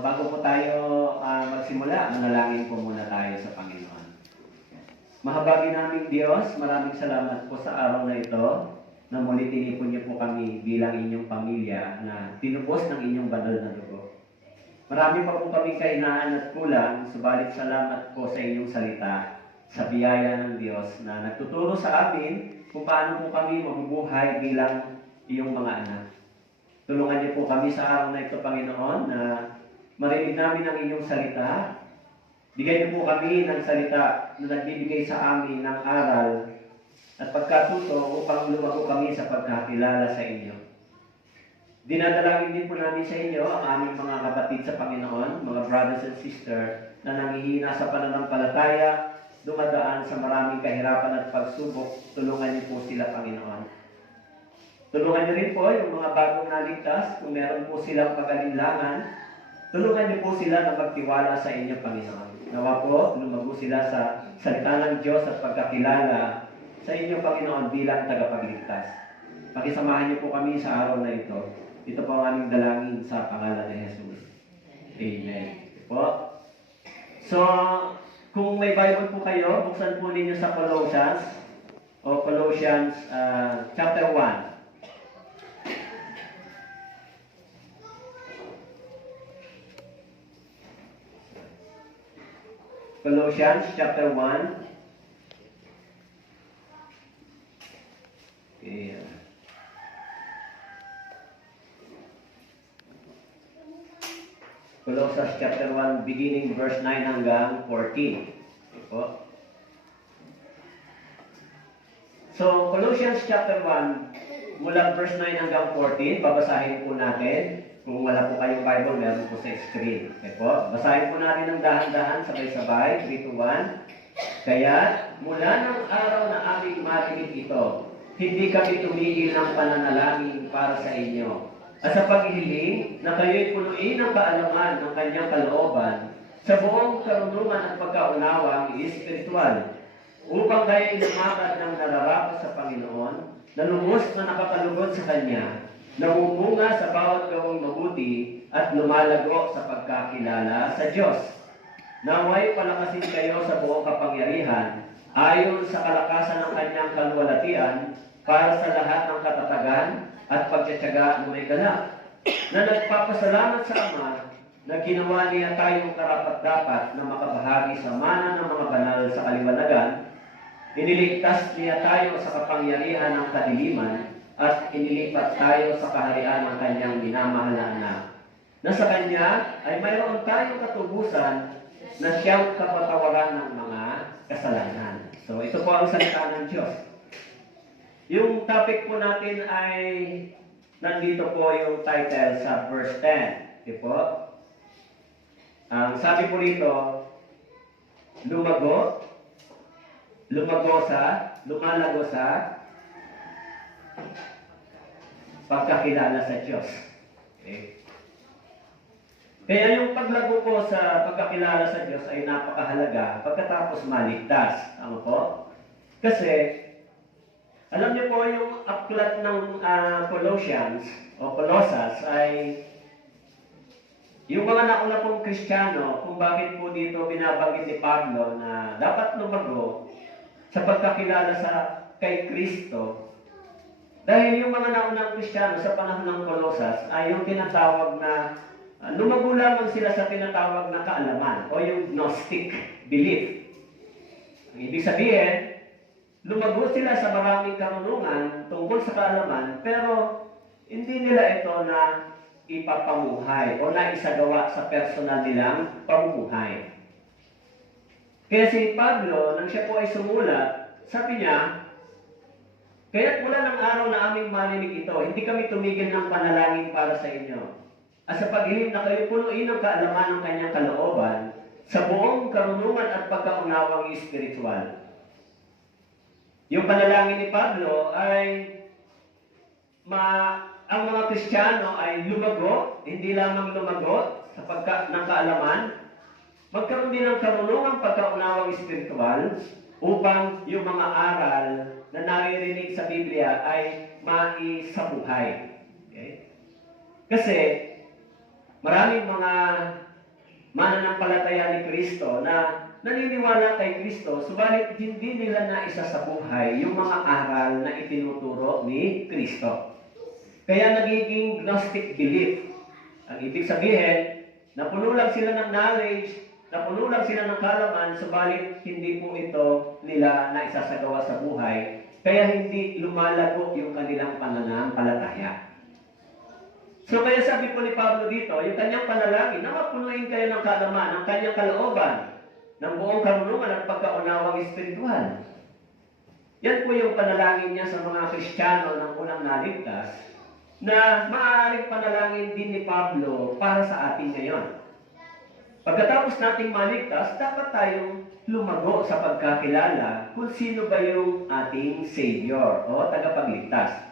Bago po tayo magsimula, manalangin po muna tayo sa Panginoon. Mahabagin naming Diyos, maraming salamat po sa araw na ito na muli tinipon niyo po kami bilang inyong pamilya na tinubos ng inyong banal na dugo. Marami pa po kami kahinaan at kulang, subalit salamat po sa inyong salita, sa biyaya ng Diyos na nagtuturo sa amin kung paano po kami mabubuhay bilang iyong mga anak. Tulungan niyo po kami sa araw na ito, Panginoon, na marinig namin ang inyong salita. Bigyan niyo po kami ng salita na nagbibigay sa amin ng aral at pagkatuto upang lumago kami sa pagkakilala sa inyo. Dinadalangin din po namin sa inyo ang aming mga kapatid sa Panginoon, mga brothers and sisters na nangihina sa pananampalataya, dumadaan sa maraming kahirapan at pagsubok. Tulungan niyo po sila, Panginoon. Tulungan niyo rin po yung mga bagong naligtas, kung meron po silang pag-alinlangan, tulungan niyo po sila na magtiwala sa inyo, Panginoon. Nawa po, lumago sila sa salita ng Diyos at pagkakilala sa inyo, Panginoon, bilang tagapagligtas. Pakisamahan niyo po kami sa araw na ito. Ito po ang aming dalangin sa pangalan ni Jesus. Amen. Po. So, kung may Bible po kayo, buksan po ninyo sa Colossians o Colossians chapter 1. Colossians chapter 1. Okay. Colossians chapter 1 beginning verse 9 hanggang 14. Okay po. So, Colossians chapter 1 mula verse 9 hanggang 14, babasahin po natin. Kung wala po kayong Bible, meron po sa screen. Okay po? Basahin po natin ng dahan-dahan, sabay-sabay, 3 to 1. Kaya, mula ng araw na aming marinig ito, hindi kami tumigil ng pananalangin para sa inyo. At sa paghihiling na kayo'y punuin ng kaalaman ng kanyang kalooban sa buong karunungan at pagkaunawang espiritual, upang kayo'y lumakad ng nararapat sa Panginoon, na lubos na nakakalugod sa Kanya, namumunga sa bawat gawang mabuti at lumalago sa pagkakilala sa Diyos. Naway palakasin kayo sa buong kapangyarihan ayon sa kalakasan ng kanyang kaluwalhatian para sa lahat ng katatagan at pagtsatsaga na may ganap, na nagpapasalamat sa Ama na ginawa niya tayong karapat-dapat na makabahagi sa mana ng mga banal sa kaliwanagan. Iniligtas niya tayo sa kapangyarihan ng kadiliman at inilipat tayo sa kaharian ng kanyang minamahal na anak, na sa kanya ay mayroon tayong katubusan na siyang kapatawaran ng mga kasalanan. So, ito po ang salita ng Diyos. Yung topic po natin ay nandito po yung title sa verse 10. Okay po? Ang sabi po rito, lumalago sa pagkakilala sa Diyos. Okay? Kaya yung paglago po sa pagkakilala sa Diyos ay napakahalaga pagkatapos maligtas. Tama po? Kasi, alam niyo po yung aklat ng Colossians o Colossas ay yung mga nauna pong Kristiyano, kung bakit po dito binabanggit ni Pablo na dapat lumago sa pagkakilala kay Kristo. Dahil yung mga naunang Kristiyano sa panahon ng Colosas ay yung tinatawag na lumago lamang sila sa tinatawag na kaalaman o yung Gnostic belief. Ang ibig sabihin, lumago sila sa maraming karunungan tungkol sa kaalaman pero hindi nila ito na ipapamuhay o naisagawa sa personal nilang pamumuhay. Kaya si Pablo, nang siya po ay sumulat, sabi niya, kaya't mula ng araw na aming marinig ito, hindi kami tumigil ng panalangin para sa inyo. At sa paghiling na kayo punuin ng kaalaman ng kanyang kalooban sa buong karunungan at pagkaunawang espiritual. Yung panalangin ni Pablo ay ang mga Kristiyano ay lumago, hindi lamang lumago sa ng kaalaman, magkaroon din ng karunungan pagkaunawang espiritual upang yung mga aral na naririnig sa Biblia ay maisabuhay. Okay? Kasi maraming mga mananampalataya ni Kristo na naniniwala kay Kristo, subalit hindi nila naisa sa buhay yung mga aral na itinuturo ni Kristo. Kaya nagiging Gnostic belief. Ang ibig sabihin, napuno lang sila ng knowledge, napuno lang sila ng kaalaman, subalit hindi po ito nila naisasagawa sa buhay. Kaya hindi lumalago yung kanilang pananampalataya. So kaya sabi po ni Pablo dito, yung kanyang panalangin, na mapunuin kayo ng kaalaman, ng kanyang kalooban, ng buong karunungan at pagkaunawang espiritual. Yan po yung panalangin niya sa mga Kristiyano ng unang naligtas, na maaaring panalangin din ni Pablo para sa atin ngayon. Pagkatapos nating maligtas, dapat tayong lumago sa pagkakilala kung sino ba yung ating Savior o tagapagligtas.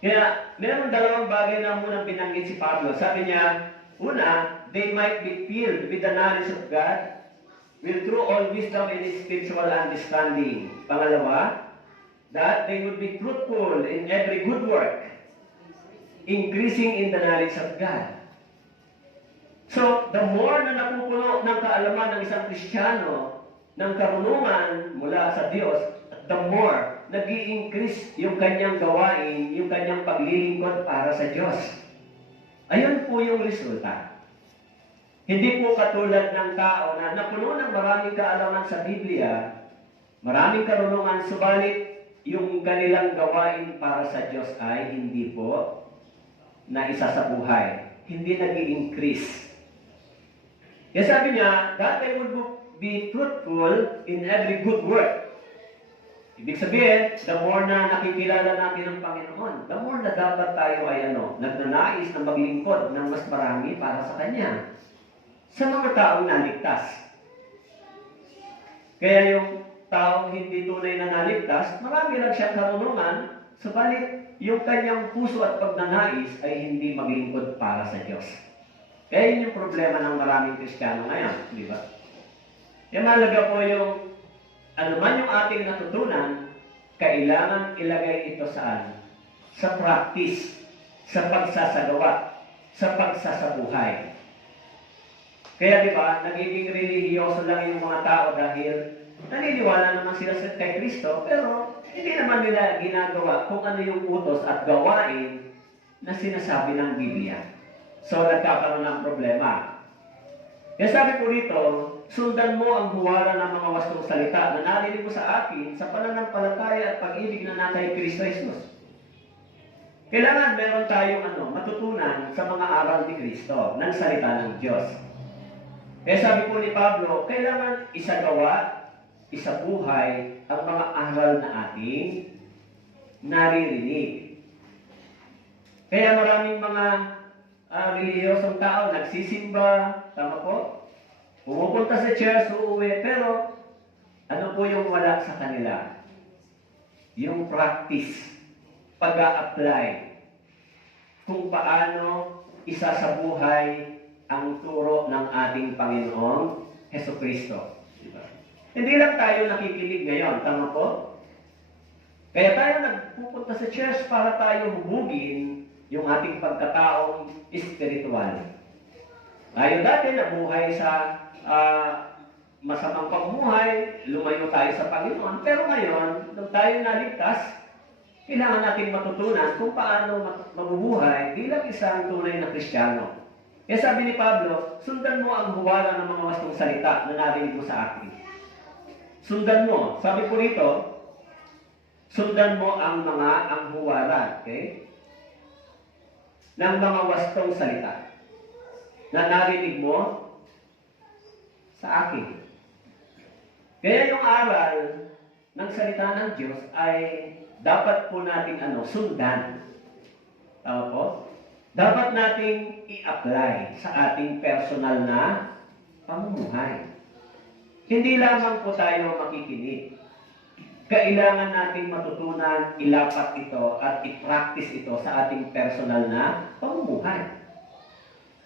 Kaya, meron dalawang bagay na munang binanggit si Pablo. Sabi niya, una, they might be filled with the knowledge of God, with true all wisdom and spiritual understanding. Pangalawa, that they would be fruitful in every good work, increasing in the knowledge of God. So, the more na napupuno ng kaalaman ng isang Kristiyano, ng karunungan mula sa Diyos, the more nag-i-increase yung kanyang gawain, yung kanyang paglilingkod para sa Diyos. Ayun po yung resulta. Hindi po katulad ng tao na napuno ng maraming kaalaman sa Biblia, maraming karunungan, subalit yung kanilang gawain para sa Diyos ay hindi po na isa sa buhay. Hindi nag-i-increase. Kaya sabi niya, that they would be fruitful in every good work. Ibig sabihin, the more na nakikilala natin ang Panginoon, the more na dapat tayo ay nagnanais na maglingkod ng mas marami para sa Kanya. Sa mga taong naligtas. Kaya yung taong hindi tunay na naligtas, marami lang siyang karunungan, subalit yung kanyang puso at pagnanais ay hindi maglingkod para sa Diyos. Kaya yun yung problema ng maraming Kristiyano ngayon, di ba? Yung mahalaga po yung anuman yung ating natutunan, kailangan ilagay ito saan? Sa practice, sa pagsasagawa, sa pagsasabuhay. Kaya di ba, nagiging religyoso lang yung mga tao dahil naniniwala naman sila kay Kristo, pero hindi naman nila ginagawa kung ano yung utos at gawain na sinasabi ng Biblia. So, nagkakaroon ng problema. Kaya sabi ko rito, sundan mo ang huwara ng mga wastong salita na narinig mo sa akin sa pananampalataya at pag-ibig na nasa Kristo Jesus. Kailangan meron tayong matutunan sa mga aral ni Kristo ng salita ng Diyos. Kaya sabi po ni Pablo, kailangan isagawa, isabuhay ang mga aral na ating naririnig. Kaya maraming mga relihiyosong tao nagsisimba, tama po? Pumupunta sa church, uuwi, pero ano po yung wala sa kanila? Yung practice, pag-a-apply, kung paano isasabuhay ang turo ng ating Panginoong Hesukristo. Diba? Hindi lang tayo nakikinig ngayon, tama po? Kaya tayo nagpupunta sa church para tayo hubugin yung ating pagkataong espiritual. Tayo dati nabuhay sa masamang pamumuhay, lumayo tayo sa Panginoon, pero ngayon, nung tayo naligtas, kailangan natin matutunan kung paano mabubuhay bilang isang tunay na Kristiyano. Kaya sabi ni Pablo, sundan mo ang huwara ng mga wastong salita na narinig mo sa akin. Sundan mo. Sabi po rito, sundan mo ang huwara, okay? Ng mga wastong salita na narinig mo sa akin. Kaya yung aral ng salita ng Diyos ay dapat po natin sundan. Tama po? Dapat nating i-apply sa ating personal na pamumuhay. Hindi lamang po tayo makikinig. Kailangan nating matutunan, ilapat ito at i-practice ito sa ating personal na pamumuhay.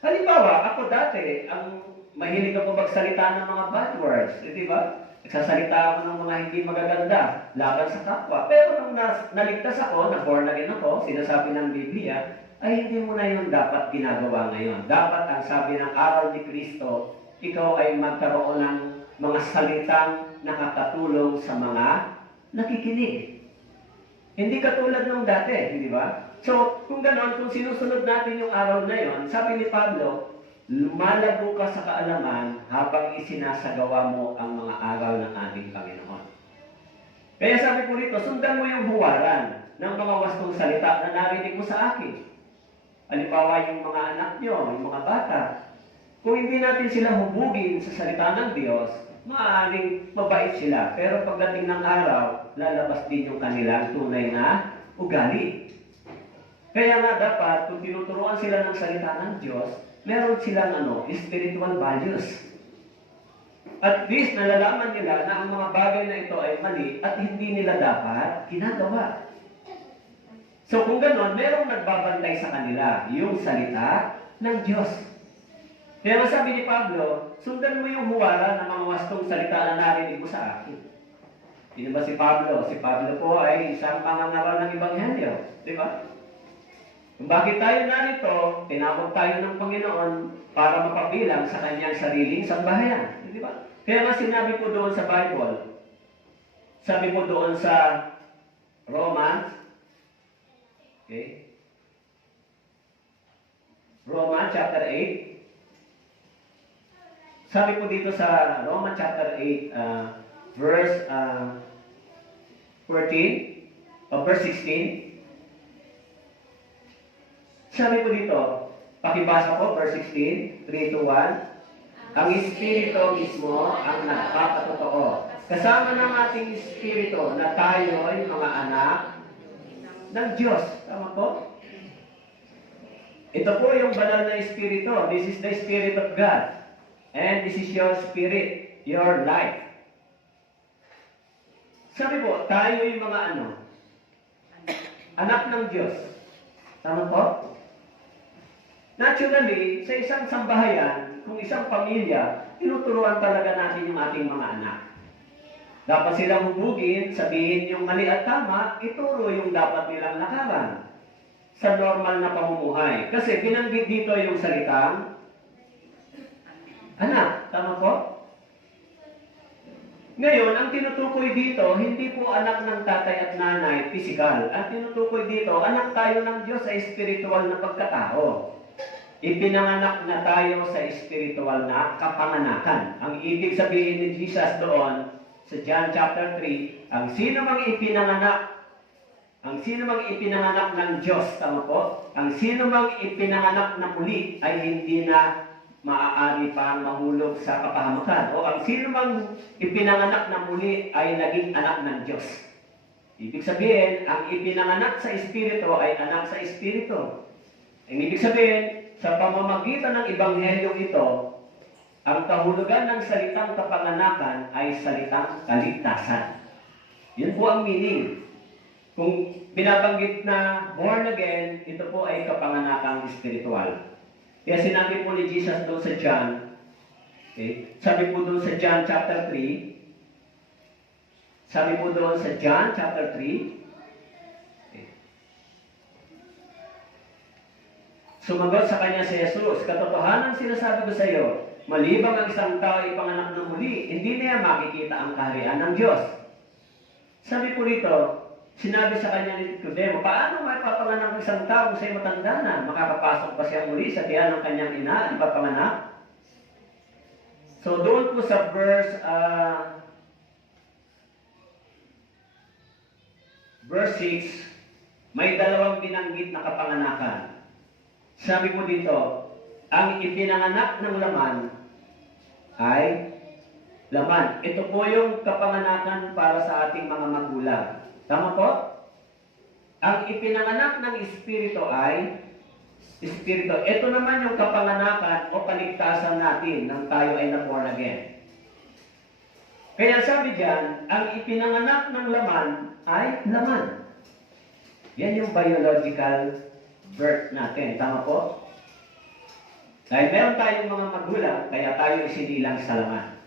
Halimbawa, ako dati, mahilig ako magsalita ng mga bad words. Di ba? Nagsasalita ako ng mga hindi magaganda laban sa kapwa. Pero nung naligtas ako, na born again ako, sinasabi ng Biblia, ay hindi mo na yun dapat ginagawa ngayon. Dapat ang sabi ng aral ni Kristo, ikaw ay magkaroon ng mga salitang nakakatulong sa mga nakikinig. Hindi katulad nung dati, hindi ba? So, kung gano'n, kung sinusunod natin yung aral na yon, sabi ni Pablo, lumalago ka sa kaalaman habang isinasagawa mo ang mga aral ng ating Panginoon. Kaya sabi ko rito, sundan mo yung huwaran ng mga wastong salita na narinig mo sa akin. Halimbawa yung mga anak nyo, yung mga bata. Kung hindi natin sila hubugin sa salita ng Diyos, maaaring mabait sila. Pero pagdating ng araw, lalabas din yung kanilang tunay na ugali. Kaya nga dapat, kung tinuturuan sila ng salita ng Diyos, meron silang spiritual values. At least nalalaman nila na ang mga bagay na ito ay mali at hindi nila dapat ginagawa. So kung gano'n, merong nagbabantay sa kanila, yung salita ng Diyos. Kaya masabi ni Pablo, sundan mo yung huwara ng mga wastong salita na narinig mo sa akin. Sino ba si Pablo? Si Pablo po ay isang mangangaral ng Ebanghelyo. Di ba? Kung bakit tayo narito, tinawag tayo ng Panginoon para mapabilang sa kanyang sariling sambahayan. Di ba? Kaya nga sinabi po doon sa Bible, sabi po doon sa Romans, okay? Romans chapter 8, sabi po dito sa Romans chapter 8, verse 16, sabi po dito, pakibasa ko, verse 16, 3 to 1, ang Espiritu mismo ang nagpapatotoo. Kasama ng ating Espiritu na tayo ay mga anak ng Diyos. Tama po? Ito po yung banal na Espiritu. This is the Spirit of God. And this is your spirit, your life. Sabi po, tayo yung mga anak ng Diyos. Tama po? Naturally, sa isang sambahayan, kung isang pamilya, tinuturuan talaga natin yung ating mga anak. Dapat silang hubugin, sabihin yung mali at tama, ituro yung dapat nilang lakaran sa normal na pamumuhay. Kasi binanggit dito yung salitang anak. Tama po? Ngayon, ang tinutukoy dito, hindi po anak ng tatay at nanay, physical. Ang tinutukoy dito, anak tayo ng Diyos sa espiritual na pagkatao. Ipinanganak na tayo sa espiritual na kapanganakan. Ang ibig sabihin ni Jesus doon, sa John chapter 3, ang sino mang ipinanganak ng Diyos, tama po? Ang sino mang ipinanganak na muli ay hindi na maaari pang mahulog sa kapahamakan. O ang sino mang ipinanganak na muli ay naging anak ng Diyos. Ibig sabihin, ang ipinanganak sa Espiritu ay anak sa Espiritu. Ang ibig sabihin, sa pamamagitan ng Ebanghelyong ito, ang kahulugan ng salitang kapanganakan ay salitang kaligtasan. Yun po ang meaning. Kung binabanggit na born again, ito po ay kapanganakang espiritual. Kaya sinabi po ni Jesus doon sa John, okay? Sabi po doon sa John chapter 3, okay? Sumagot sa kanya si Jesus, katotohanan sinasabi ko sa iyo, malibang ang isang tao ipanganak ng muli, hindi niya makikita ang kaharian ng Diyos. Sabi po rito, sinabi sa kanya ni Nicodemo, paano may papanganak ng isang tao kung siya'y matanda na? Makakapasok pa siya muli sa tiyan ng kanyang ina, ipapanganak? So doon po sa verse 6, may dalawang binanggit na kapanganakan. Sabi po dito, ang ipinanganak ng laman ay laman. Ito po yung kapanganakan para sa ating mga magulang. Tama po? Ang ipinanganak ng Espiritu ay Espiritu. Ito naman yung kapanganakan o kaligtasan natin nang tayo ay na-born again. Kaya sabi diyan, ang ipinanganak ng laman ay laman. Yan yung biological birth natin. Tama po? Dahil meron tayong mga magulang, kaya tayo isinilang sa laman.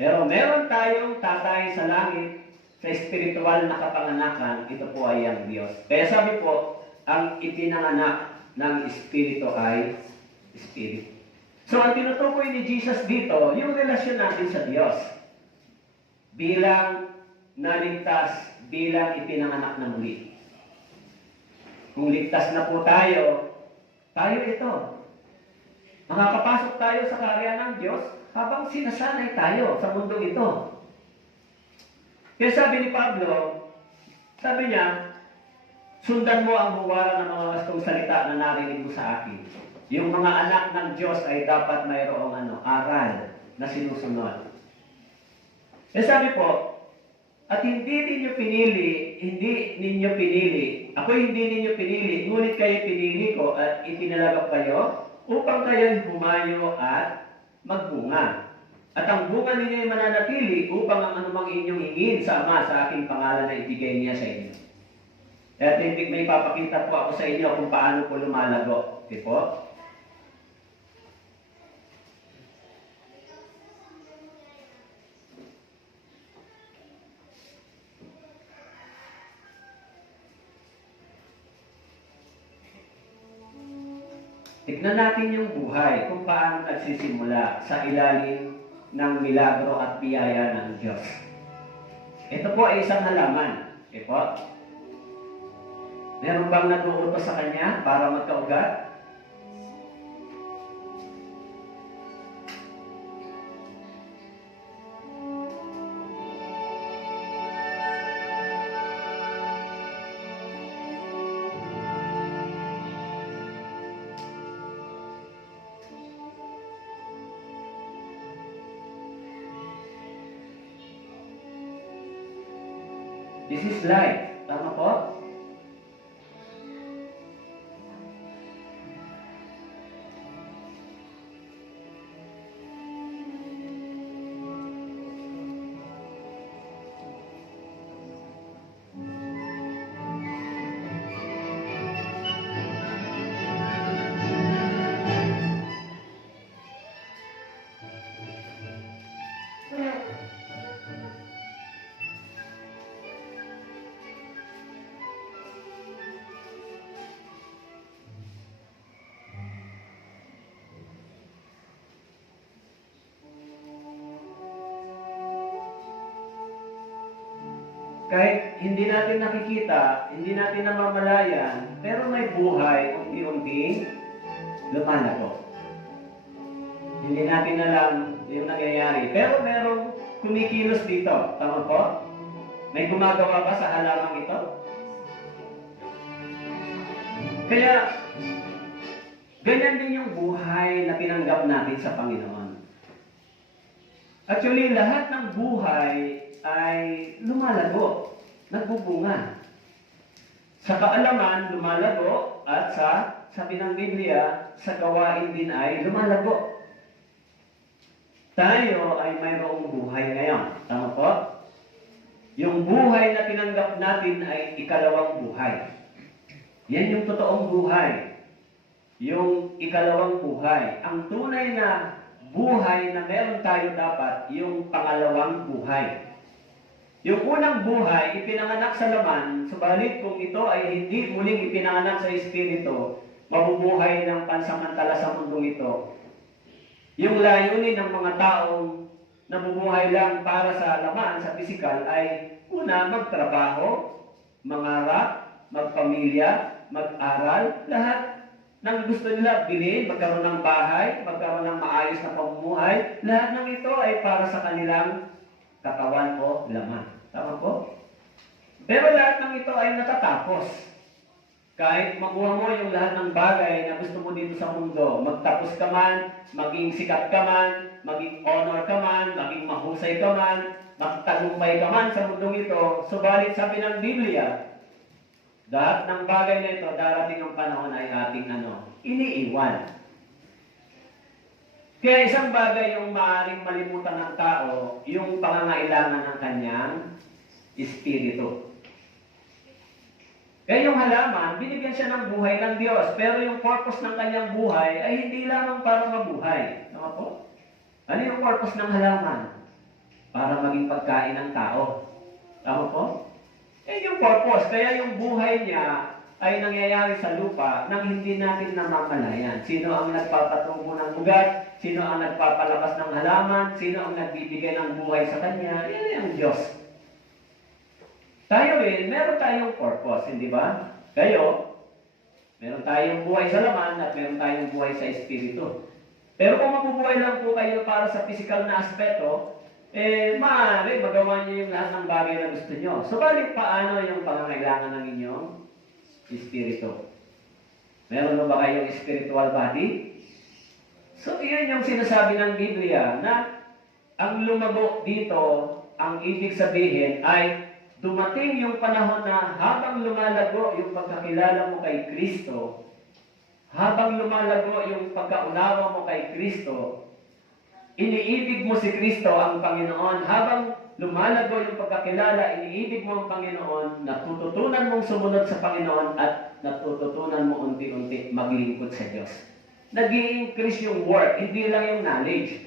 Pero meron tayong tatay sa langit, sa espiritual na kapanganakan, ito po ay ang Diyos. Kaya sabi po, ang ipinanganak ng Espiritu ay Spirit. So, ang tinutukoy ni Jesus dito, yung relasyon natin sa Diyos. Bilang naligtas, bilang ipinanganak na muli. Kung ligtas na po tayo, tayo ito. Makakapasok tayo sa karya ng Diyos habang sinasanay tayo sa mundong ito. Kaya sabi ni Pablo, sabi niya, sundan mo ang huwara ng mga wastong salita na narinig mo sa akin. Yung mga anak ng Diyos ay dapat mayroong aral na sinusunod. Kaya sabi po, at hindi ninyo pinili, ako hindi ninyo pinili, ngunit kayo pinili ko at itinalagap kayo upang kayo humayo at magbunga. At ang bunga ninyo ay mananatili upang ang anumang inyong hingin sa Ama sa aking pangalan na ibigay niya sa inyo. At may papakita po ako sa inyo kung paano po lumalago. Okay po? Tignan natin yung buhay kung paano nagsisimula sa ilalim ng milagro at biyaya ng Diyos. Ito po ay isang halaman. Okay po? Meron bang nag-uutos sa kanya para magkaugat? This is life. Tama po? Kahit hindi natin nakikita, hindi natin namamalayan, pero may buhay unti-unting lumalago. Hindi natin alam yung nangyayari. Pero merong kumikilos dito. Tama po? May gumagawa ba sa halamang ito? Kaya, ganyan din yung buhay na tinanggap natin sa Panginoon. Actually, lahat ng buhay ay lumalago, nagbubunga. Sa kaalaman, lumalago, at sabi ng Biblia, sa gawain din ay lumalago. Tayo ay mayroong buhay ngayon. Tama po? Yung buhay na tinanggap natin ay ikalawang buhay. Yan yung totoong buhay. Yung ikalawang buhay. Ang tunay na buhay na meron tayo dapat, yung pangalawang buhay. Yung unang buhay, ipinanganak sa laman, subalit kung ito ay hindi muling ipinanganak sa Espiritu, mabubuhay ng pansamantala sa mundong ito. Yung layunin ng mga taong nabubuhay lang para sa laman, sa pisikal, ay una, magtrabaho, mangarap, magpamilya, mag-aral, lahat ng gusto nila bilhin, magkaroon ng bahay, magkaroon ng maayos na pamumuhay, lahat ng ito ay para sa kanilang katawan o laman. Tama po? Pero lahat ng ito ay natatapos. Kahit makuha mo yung lahat ng bagay na gusto mo dito sa mundo, magtapos ka man, maging sikat ka man, maging honor ka man, maging mahusay ka man, magtagumpay ka man sa mundong ito, subalit sabi ng Biblia, lahat ng bagay na ito, darating ang panahon ay ating iniiwan. Kaya isang bagay yung maaaring malimutan ng tao, yung pangangailangan ng kanyang espiritu. Kaya yung halaman, binigyan siya ng buhay ng Diyos, pero yung purpose ng kanyang buhay ay hindi lamang para mabuhay. Tama po? Ano yung purpose ng halaman? Para maging pagkain ng tao. Tama po? Yan yung purpose. Kaya yung buhay niya ay nangyayari sa lupa nang hindi natin namamalayan. Sino ang nagpapatubo ng ugat? Sino ang nagpapalabas ng halaman? Sino ang nagbibigay ng buhay sa Kanya? Yan ay ang Diyos. Tayo meron tayong purpose, hindi ba? Kayo, meron tayong buhay sa laman at meron tayong buhay sa espiritu. Pero kung mabubuhay lang po kayo para sa physical na aspeto, maaari magawa niyo yung lahat ng bagay na gusto niyo. Subalit paano yung pangangailangan ng inyong espiritu? Meron ba kayong spiritual body? So, iyan yung sinasabi ng Biblia na ang lumago dito, ang ibig sabihin ay dumating yung panahon na habang lumalago yung pagkakilala mo kay Kristo, habang lumalago yung pagkaunawa mo kay Kristo, iniibig mo si Kristo ang Panginoon. Habang lumalago yung pagkakilala, iniibig mo ang Panginoon, natututunan mong sumunod sa Panginoon at natututunan mo unti-unti maglingkod sa Diyos. Nag-i-increase yung work, hindi lang yung knowledge.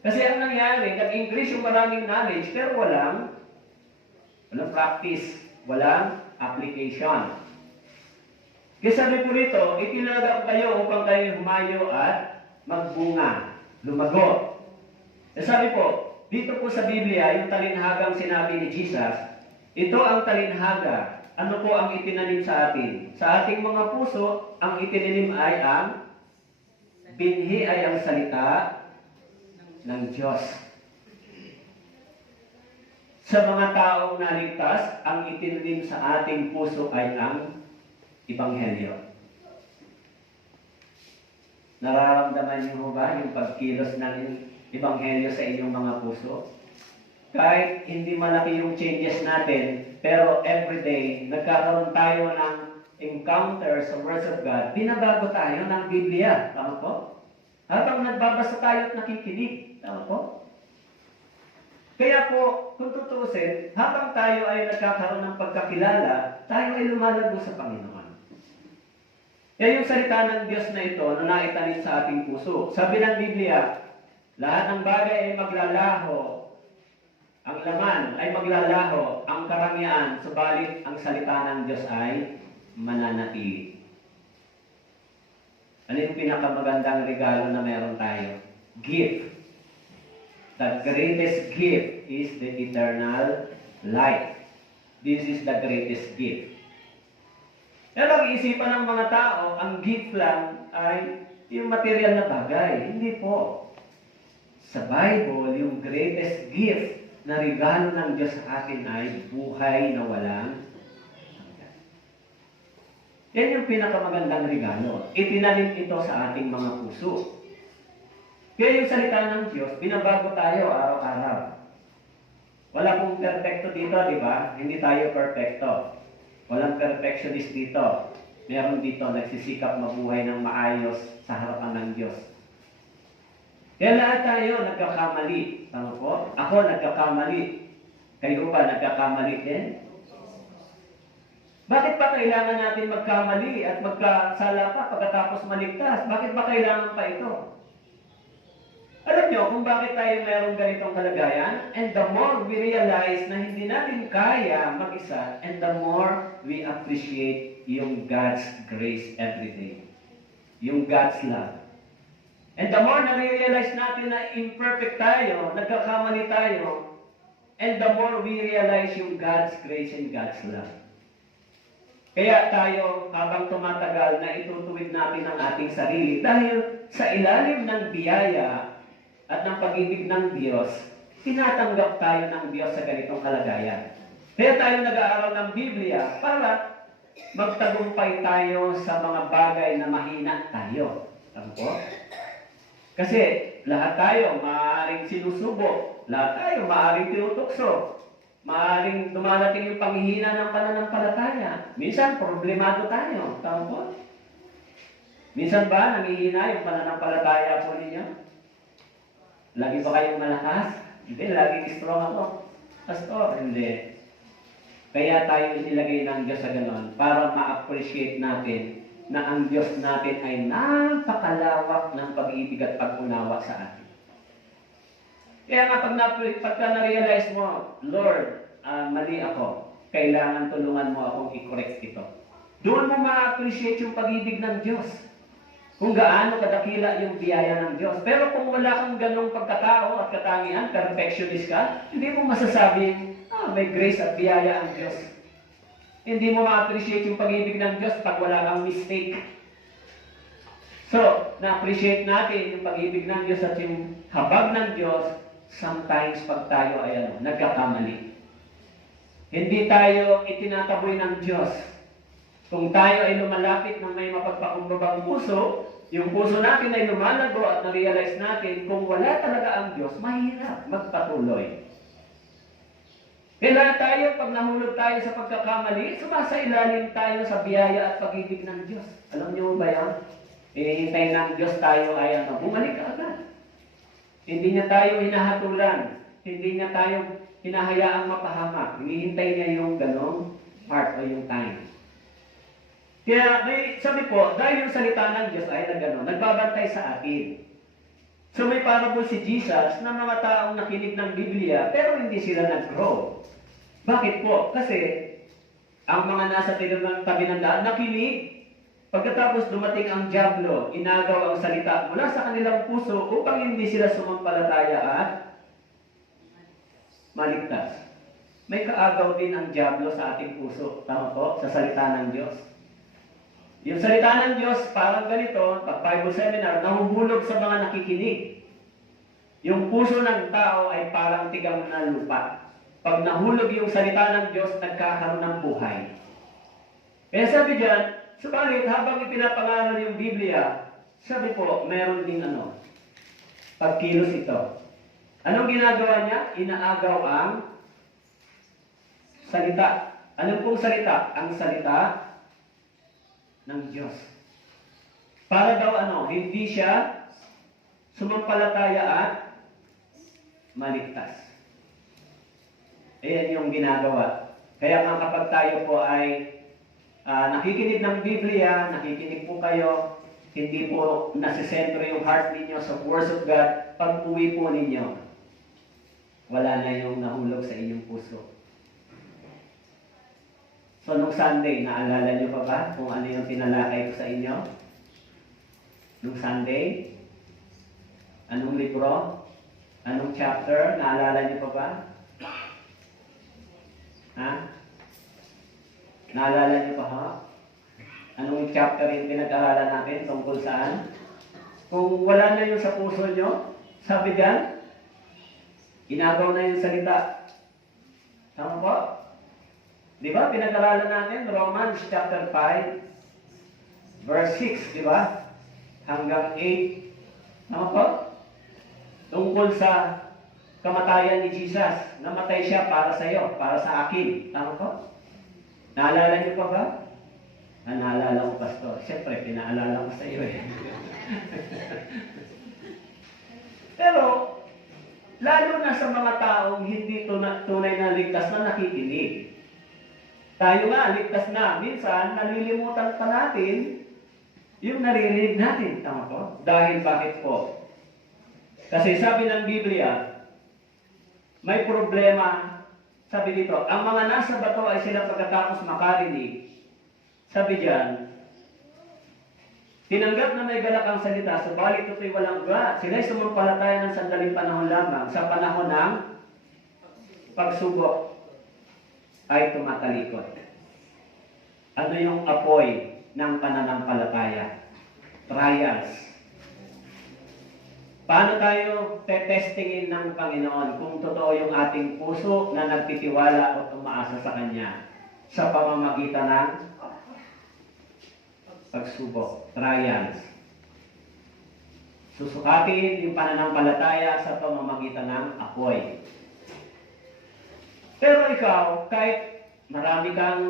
Kasi ang nangyari, nag-increase yung maraming knowledge, pero walang practice, walang application. Kaya sabi po rito, itinaga ko kayo upang kayo humayo at magbunga, lumago. Sabi po, dito po sa Biblia, yung talinhagang sinabi ni Jesus, ito ang talinhaga. Ano po ang itinanim sa atin? Sa ating mga puso, ang itinanim ay ang binhi ay ang salita ng Diyos. Sa mga taong naligtas, ang itinanim sa ating puso ay ang Ebanghelyo. Nararamdaman niyo ba yung pagkilos ng Ebanghelyo sa inyong mga puso? Kahit hindi malaki yung changes natin, pero everyday, nagkakaroon tayo ng encounter sa words of God, binabago tayo ng Biblia. Tama po? Habang nagbabasa tayo at nakikinig. Tama po? Kaya po, kung tutusin, habang tayo ay nagkakaroon ng pagkakilala, tayo ay lumalago sa Panginoon. Kaya yung salita ng Diyos na ito na naitanim sa ating puso. Sabi ng Biblia, lahat ng bagay ay maglalaho. Ang laman ay maglalaho. Ang karangyaan, subalit ang salita ng Diyos ay mananatili. Ano yung pinakamagandang regalo na meron tayo? Gift. The greatest gift is the eternal life. This is the greatest gift. Pero ang isipan ng mga tao, ang gift lang ay yung material na bagay. Hindi po. Sa Bible, yung greatest gift na regalo ng Diyos sa atin ay buhay na walang hanggan. Yan yung pinakamagandang regalo. Itinanim ito sa ating mga puso. Kaya yung salita ng Diyos, binabago tayo araw-araw. Wala pong perfecto dito, di ba? Hindi tayo perfecto. Walang perfectionist dito. Meron dito nagsisikap mabuhay ng maayos sa harapan ng Diyos. Kaya lahat tayo nagkakamali. Tama po? Ako nagkakamali. Kayo ba nagkakamali din? Bakit pa kailangan natin magkamali at magkasala pa pagkatapos maligtas? Bakit ba kailangan pa ito? Alam nyo kung bakit tayo mayroong ganitong kalagayan? And the more we realize na hindi natin kaya mag-isa, and the more we appreciate yung God's grace every day. Yung God's love. And the more na-realize natin na imperfect tayo, nagkakamali tayo, and the more we realize yung God's grace and God's love. Kaya tayo, habang tumatagal, na itutuwid natin ang ating sarili dahil sa ilalim ng biyaya at ng pag-ibig ng Diyos, tinatanggap tayo ng Diyos sa ganitong kalagayan. Kaya tayo nag-aaral ng Biblia para magtagumpay tayo sa mga bagay na mahina tayo. Tama po? Kasi lahat tayo maaaring sinusubok, lahat tayo maaaring tinutukso, maaaring dumarating yung panghihina ng pananampalataya. Minsan, problemado tayo. Tama po? Minsan ba nangihina yung pananampalataya po ninyo? Lagi ba kayong malakas? Hindi, lagi strong ako. Pastor, hindi. Kaya tayo nilagay ng Diyos sa ganon para ma-appreciate natin na ang Diyos natin ay napakalawak ng pag-ibig at pag-unawa sa atin. Kaya nga pagka na-realize mo, Lord, mali ako, kailangan tulungan mo akong i-correct ito. Doon mo ma-appreciate yung pag-ibig ng Diyos. Kung gaano kadakila yung biyaya ng Diyos. Pero kung wala kang ganong pagkatao at katangian, perfectionist ka, hindi mo masasabing, may grace at biyaya ang Diyos. Hindi mo ma-appreciate yung pag-ibig ng Diyos pag wala kang mistake. So, na-appreciate natin yung pag-ibig ng Diyos at yung habag ng Diyos sometimes pag tayo ay nagkakamali. Hindi tayo itinataboy ng Diyos. Kung tayo ay lumalapit ng may mapagpakumbabang puso, yung puso natin ay lumalago at na-realize natin kung wala talaga ang Diyos, mahirap magpatuloy. Kaya tayo, pag nahulog tayo sa pagkakamali, sumasailalim tayo sa biyaya at pag-ibig ng Diyos. Alam niyo ba yan? Hinihintay ng Diyos tayo ay bumalik agad. Hindi niya tayo hinahatulan. Hindi niya tayo hinahayaang mapahamak. Hinihintay niya yung ganong part o yung time. Kaya sabi po, dahil yung salita ng Diyos ay nagbabantay sa atin. So may parable si Jesus na mga taong nakinig ng Biblia pero hindi sila nag-grow. Bakit po? Kasi ang mga nasa tabi ng daan nakinig. Pagkatapos dumating ang dyablo, inagaw ang salita mula sa kanilang puso upang hindi sila sumampalataya at maligtas. May kaagaw din ang dyablo sa ating puso. Tama po? Sa salita ng Diyos. Yung salita ng Diyos, parang ganito, pag Bible seminar, nahuhulog sa mga nakikinig. Yung puso ng tao ay parang tigang na lupa. Pag nahulog yung salita ng Diyos, nagkakaroon ng buhay. Kaya sabi dyan, subalit habang ipinapangaral yung Biblia, sabi po, meron din pagkilos ito. Anong ginagawa niya? Inaagaw ang salita. Anong pong salita? Ang salita ng Diyos. Para daw hindi siya sumampalataya at maligtas. Ayan yung ginagawa. Kaya nga kapag tayo po ay nakikinig ng Biblia, nakikinig po kayo, hindi po nasisentro yung heart ninyo sa words of God, pag uwi po ninyo, wala na yung nahulog sa inyong puso. So, nung Sunday, naalala nyo pa ba kung ano yung pinalakay ko sa inyo? Nung Sunday? Anong libro? Anong chapter? Naalala nyo pa ba? Ha? Naalala nyo pa ha? Anong chapter yung pinag-aralan natin tungkol saan? Kung wala na yung sa puso nyo, sabi dyan, inagaw na yung salita. Tama po? Di ba? Pinag-aralan natin Romans chapter 5 verse 6, di ba? Hanggang 8. Tama po? Tungkol sa kamatayan ni Jesus. Namatay siya para sa iyo, para sa akin. Tama po? Naalala niyo pa ba? Naalala ko, Pastor. Siyempre, pinaalala ko sa iyo eh. Pero, lalo na sa mga taong hindi tunay na ligtas na nakikinig. Tayo nga, ligtas na. Minsan, nalilimutan pa natin yung naririnig natin. Tama po? Dahil bakit po? Kasi sabi ng Biblia, may problema. Sabi dito, ang mga nasa bato ay sila pagkatapos makarinig. Sabi diyan, tinanggap na may galak ang salita, subalit ito'y walang ugat. Sila'y sumampalataya ng sandaling panahon lamang. Sa panahon ng pagsubok ay tumatalikod. Ano yung apoy ng pananampalataya? Trials. Paano tayo tetestingin ng Panginoon kung totoo yung ating puso na nagtitiwala o tumaasa sa Kanya? Sa pamamagitan ng pagsubok, trials. Susukatin yung pananampalataya sa pamamagitan ng apoy. Pero ikaw, kahit marami kang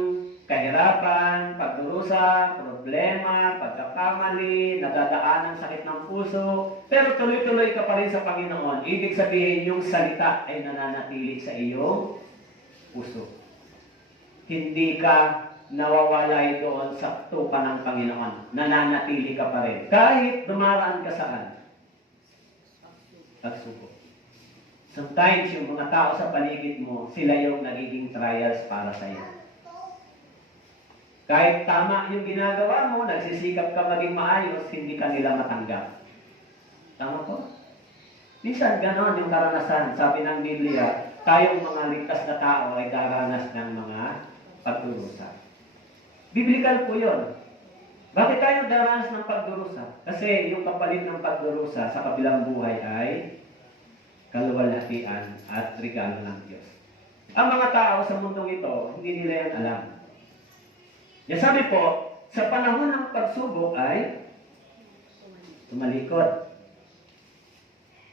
kahirapan, pagdurusa, problema, pagkakamali, nadadaan ng sakit ng puso, pero tuloy-tuloy ka pa rin sa Panginoon. Ibig sabihin, yung salita ay nananatili sa iyong puso. Hindi ka nawawalay doon sa tupa ng Panginoon. Nananatili ka pa rin. Kahit dumaraan ka saan. Pagsubok. Sometimes, yung mga tao sa paligid mo, sila yung nagiging trials para sa iyo. Kahit tama yung ginagawa mo, nagsisikap ka maging maayos, hindi ka nila matanggap. Tama po? Minsan ganon yung karanasan. Sabi ng Biblia, tayong mga ligtas na tao ay daranas ng mga pagdurusa. Biblical po yun. Bakit tayo daranas ng pagdurusa? Kasi yung kapalit ng pagdurusa sa kabilang buhay ay kaluwalhatian at regalo ng Diyos. Ang mga tao sa mundong ito, hindi nila yan alam. Yan sabi po, sa panahon ng pagsubok ay tumalikod.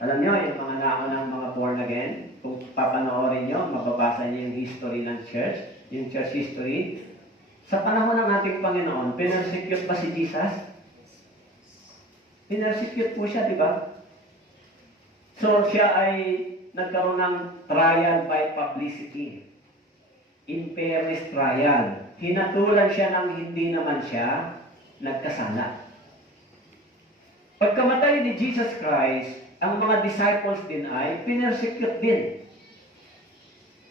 Alam nyo, yung mga naunang mga born again, kung papanoorin nyo, mababasa nyo yung history ng church, yung church history. Sa panahon ng ating Panginoon, pinersecute ba si Jesus? Pinersecute po siya, di ba? So, siya ay nagkaroon ng trial by publicity. In-fairness trial. Hinatulan siya ng hindi naman siya nagkasala. Pagkamatay ni Jesus Christ, ang mga disciples din ay pinersecute din.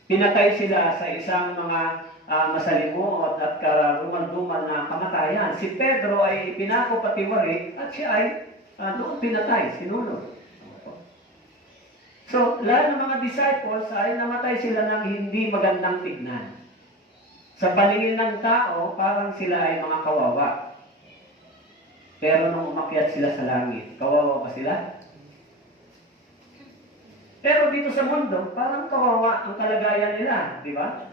Pinatay sila sa isang mga masalimuot at karumal-dumal na kamatayan. Si Pedro ay pinako patiwari at siya ay doon pinatay, sinunod. So, lahat ng mga disciples ay namatay sila ng hindi magandang tignan. Sa paningin ng tao, parang sila ay mga kawawa. Pero nung umakyat sila sa langit, kawawa ba sila? Pero dito sa mundo, parang kawawa ang kalagayan nila, di ba?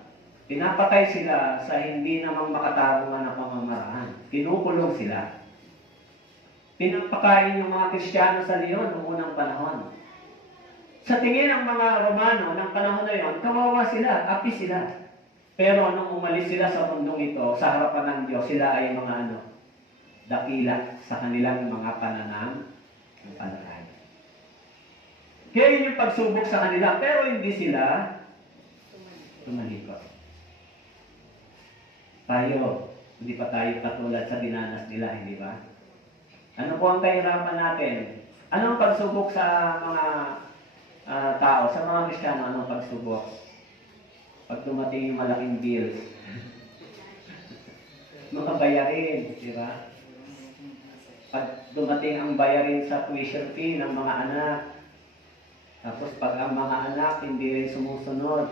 Pinapatay sila sa hindi namang makatarungan na pamamaraan. Kinukulong sila. Pinapakain yung mga Kristiyano sa leon noong unang panahon. Sa tingin ng mga Romano ng panahon na yon, kawawa sila, api sila. Pero nung umalis sila sa mundong ito, sa harapan ng Diyos, sila ay mga dakila sa kanilang mga pananampalataya. Kaya yun yung pagsubok sa kanila, pero hindi sila tumalikod. Tayo, hindi pa tayo katulad sa dinanas nila, hindi ba? Ano po ang kahirapan natin? Anong pagsubok sa mga tao, sa mga Kristiyano, anong pagsubok? Pag dumating yung malaking bills, mga bayarin, di ba? Pag dumating ang bayarin sa tuition fee ng mga anak, tapos pag ang mga anak hindi rin sumusunod,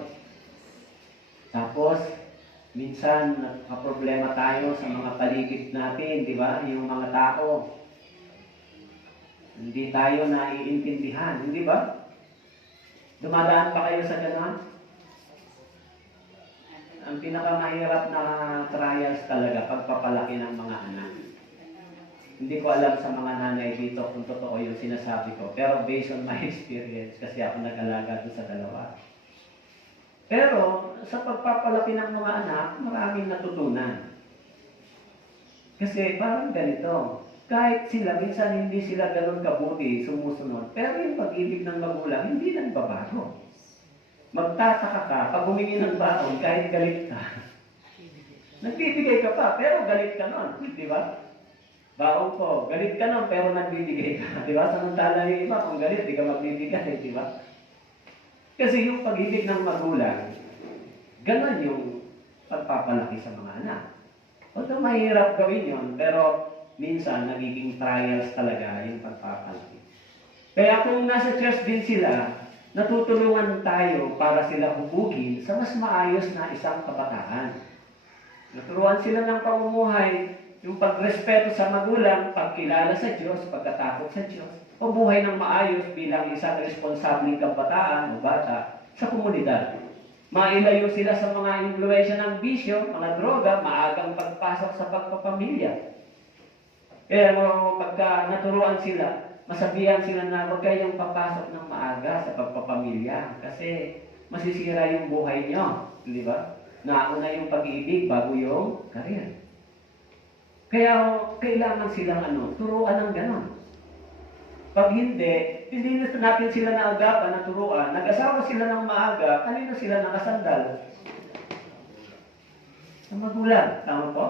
tapos minsan nagka-problema tayo sa mga paligid natin, di ba? Yung mga tao, hindi tayo naiintindihan, hindi ba? Dumadaan pa kayo sa ganon? Ang pinakamahirap na trials talaga, pagpapalaki ng mga anak. Hindi ko alam sa mga nanay dito kung totoo yung sinasabi ko. Pero based on my experience, kasi ako nag-alaga doon sa dalawa. Pero sa pagpapalaki ng mga anak, maraming natutunan. Kasi parang ganito, kahit sila, minsan hindi sila ganun kabuti, sumusunod. Pero yung pag-ibig ng magulang, hindi nagbabago. Magtataka ka, pag humingi ng baon, kahit galit ka. Nagbibigay ka pa, pero galit ka nun. Di ba? Baon ko, galit ka nun, pero nagbibigay ka. Di ba? Samantala yung iba, kung galit, di ka magbibigay. Di ba? Kasi yung pag-ibig ng magulang, ganun yung pagpapalaki sa mga anak. Although mahirap gawin yun, pero minsan nagiging trials talaga yung pagpapalaki. Kaya kung nasa church din sila, natutulungan tayo para sila hubugin sa mas maayos na isang kabataan. Naturuan sila ng pamumuhay, yung pagrespeto sa magulang, pagkilala sa Diyos, pagkatakot sa Diyos, o buhay ng maayos bilang isang responsabling kabataan o bata sa komunidad. Mailayo sila sa mga impluwensya ng bisyo, mga droga, maagang pagpasok sa pagpapamilya. Pero pagka naturuan sila, masabihan sila na huwag kayong papasok ng maaga sa pagpapamilya kasi masisira yung buhay nyo. Di ba? Nauna yung pag-ibig bago yung karir. Kaya kailangan silang turuan ng ganon. Pag hindi natin sila naagapan na turuan, nag-asawa sila ng maaga, kanino sila nakasandal? Sa magulang. Tama po?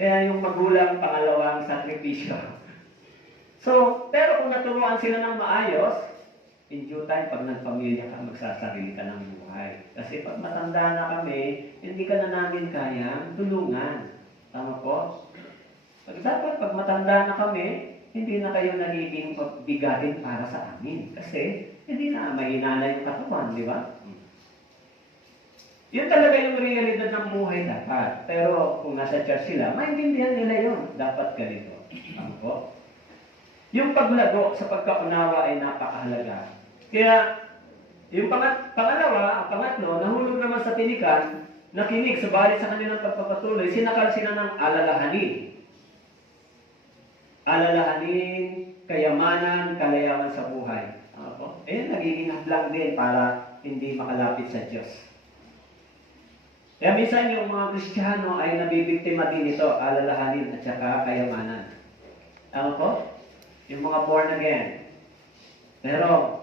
Kaya yung magulang, pangalawang sakripisyo. So, pero kung naturuan sila ng maayos, in due time, pag nagpamilya ka, magsasarili ka ng buhay. Kasi pag matanda na kami, hindi ka na namin kayang tulungan. Tama po? Dapat pag matanda na kami, hindi na kayo nagiging bigatin para sa amin. Kasi hindi na, mahina na yung katawan, di ba? Yun talaga yung realidad ng buhay dapat. Pero kung nasa church sila, maintindihan nila yun. Dapat ganito. Tama po? Yung paglago sa pagkaunawa ay napakahalaga. Kaya, yung pangalawa, ang pangatlo, nahulog naman sa tinikan, nakinig, subalit sa kanilang pagpapatuloy, sinakal sila ng alalahanin. Alalahanin, kayamanan, kalayawan sa buhay. Ako? Nagiging hadlang din para hindi makalapit sa Diyos. Kaya minsan yung mga Kristiyano ay nabibiktima din ito, alalahanin at saka kayamanan. Ako? Yung mga born again. Pero,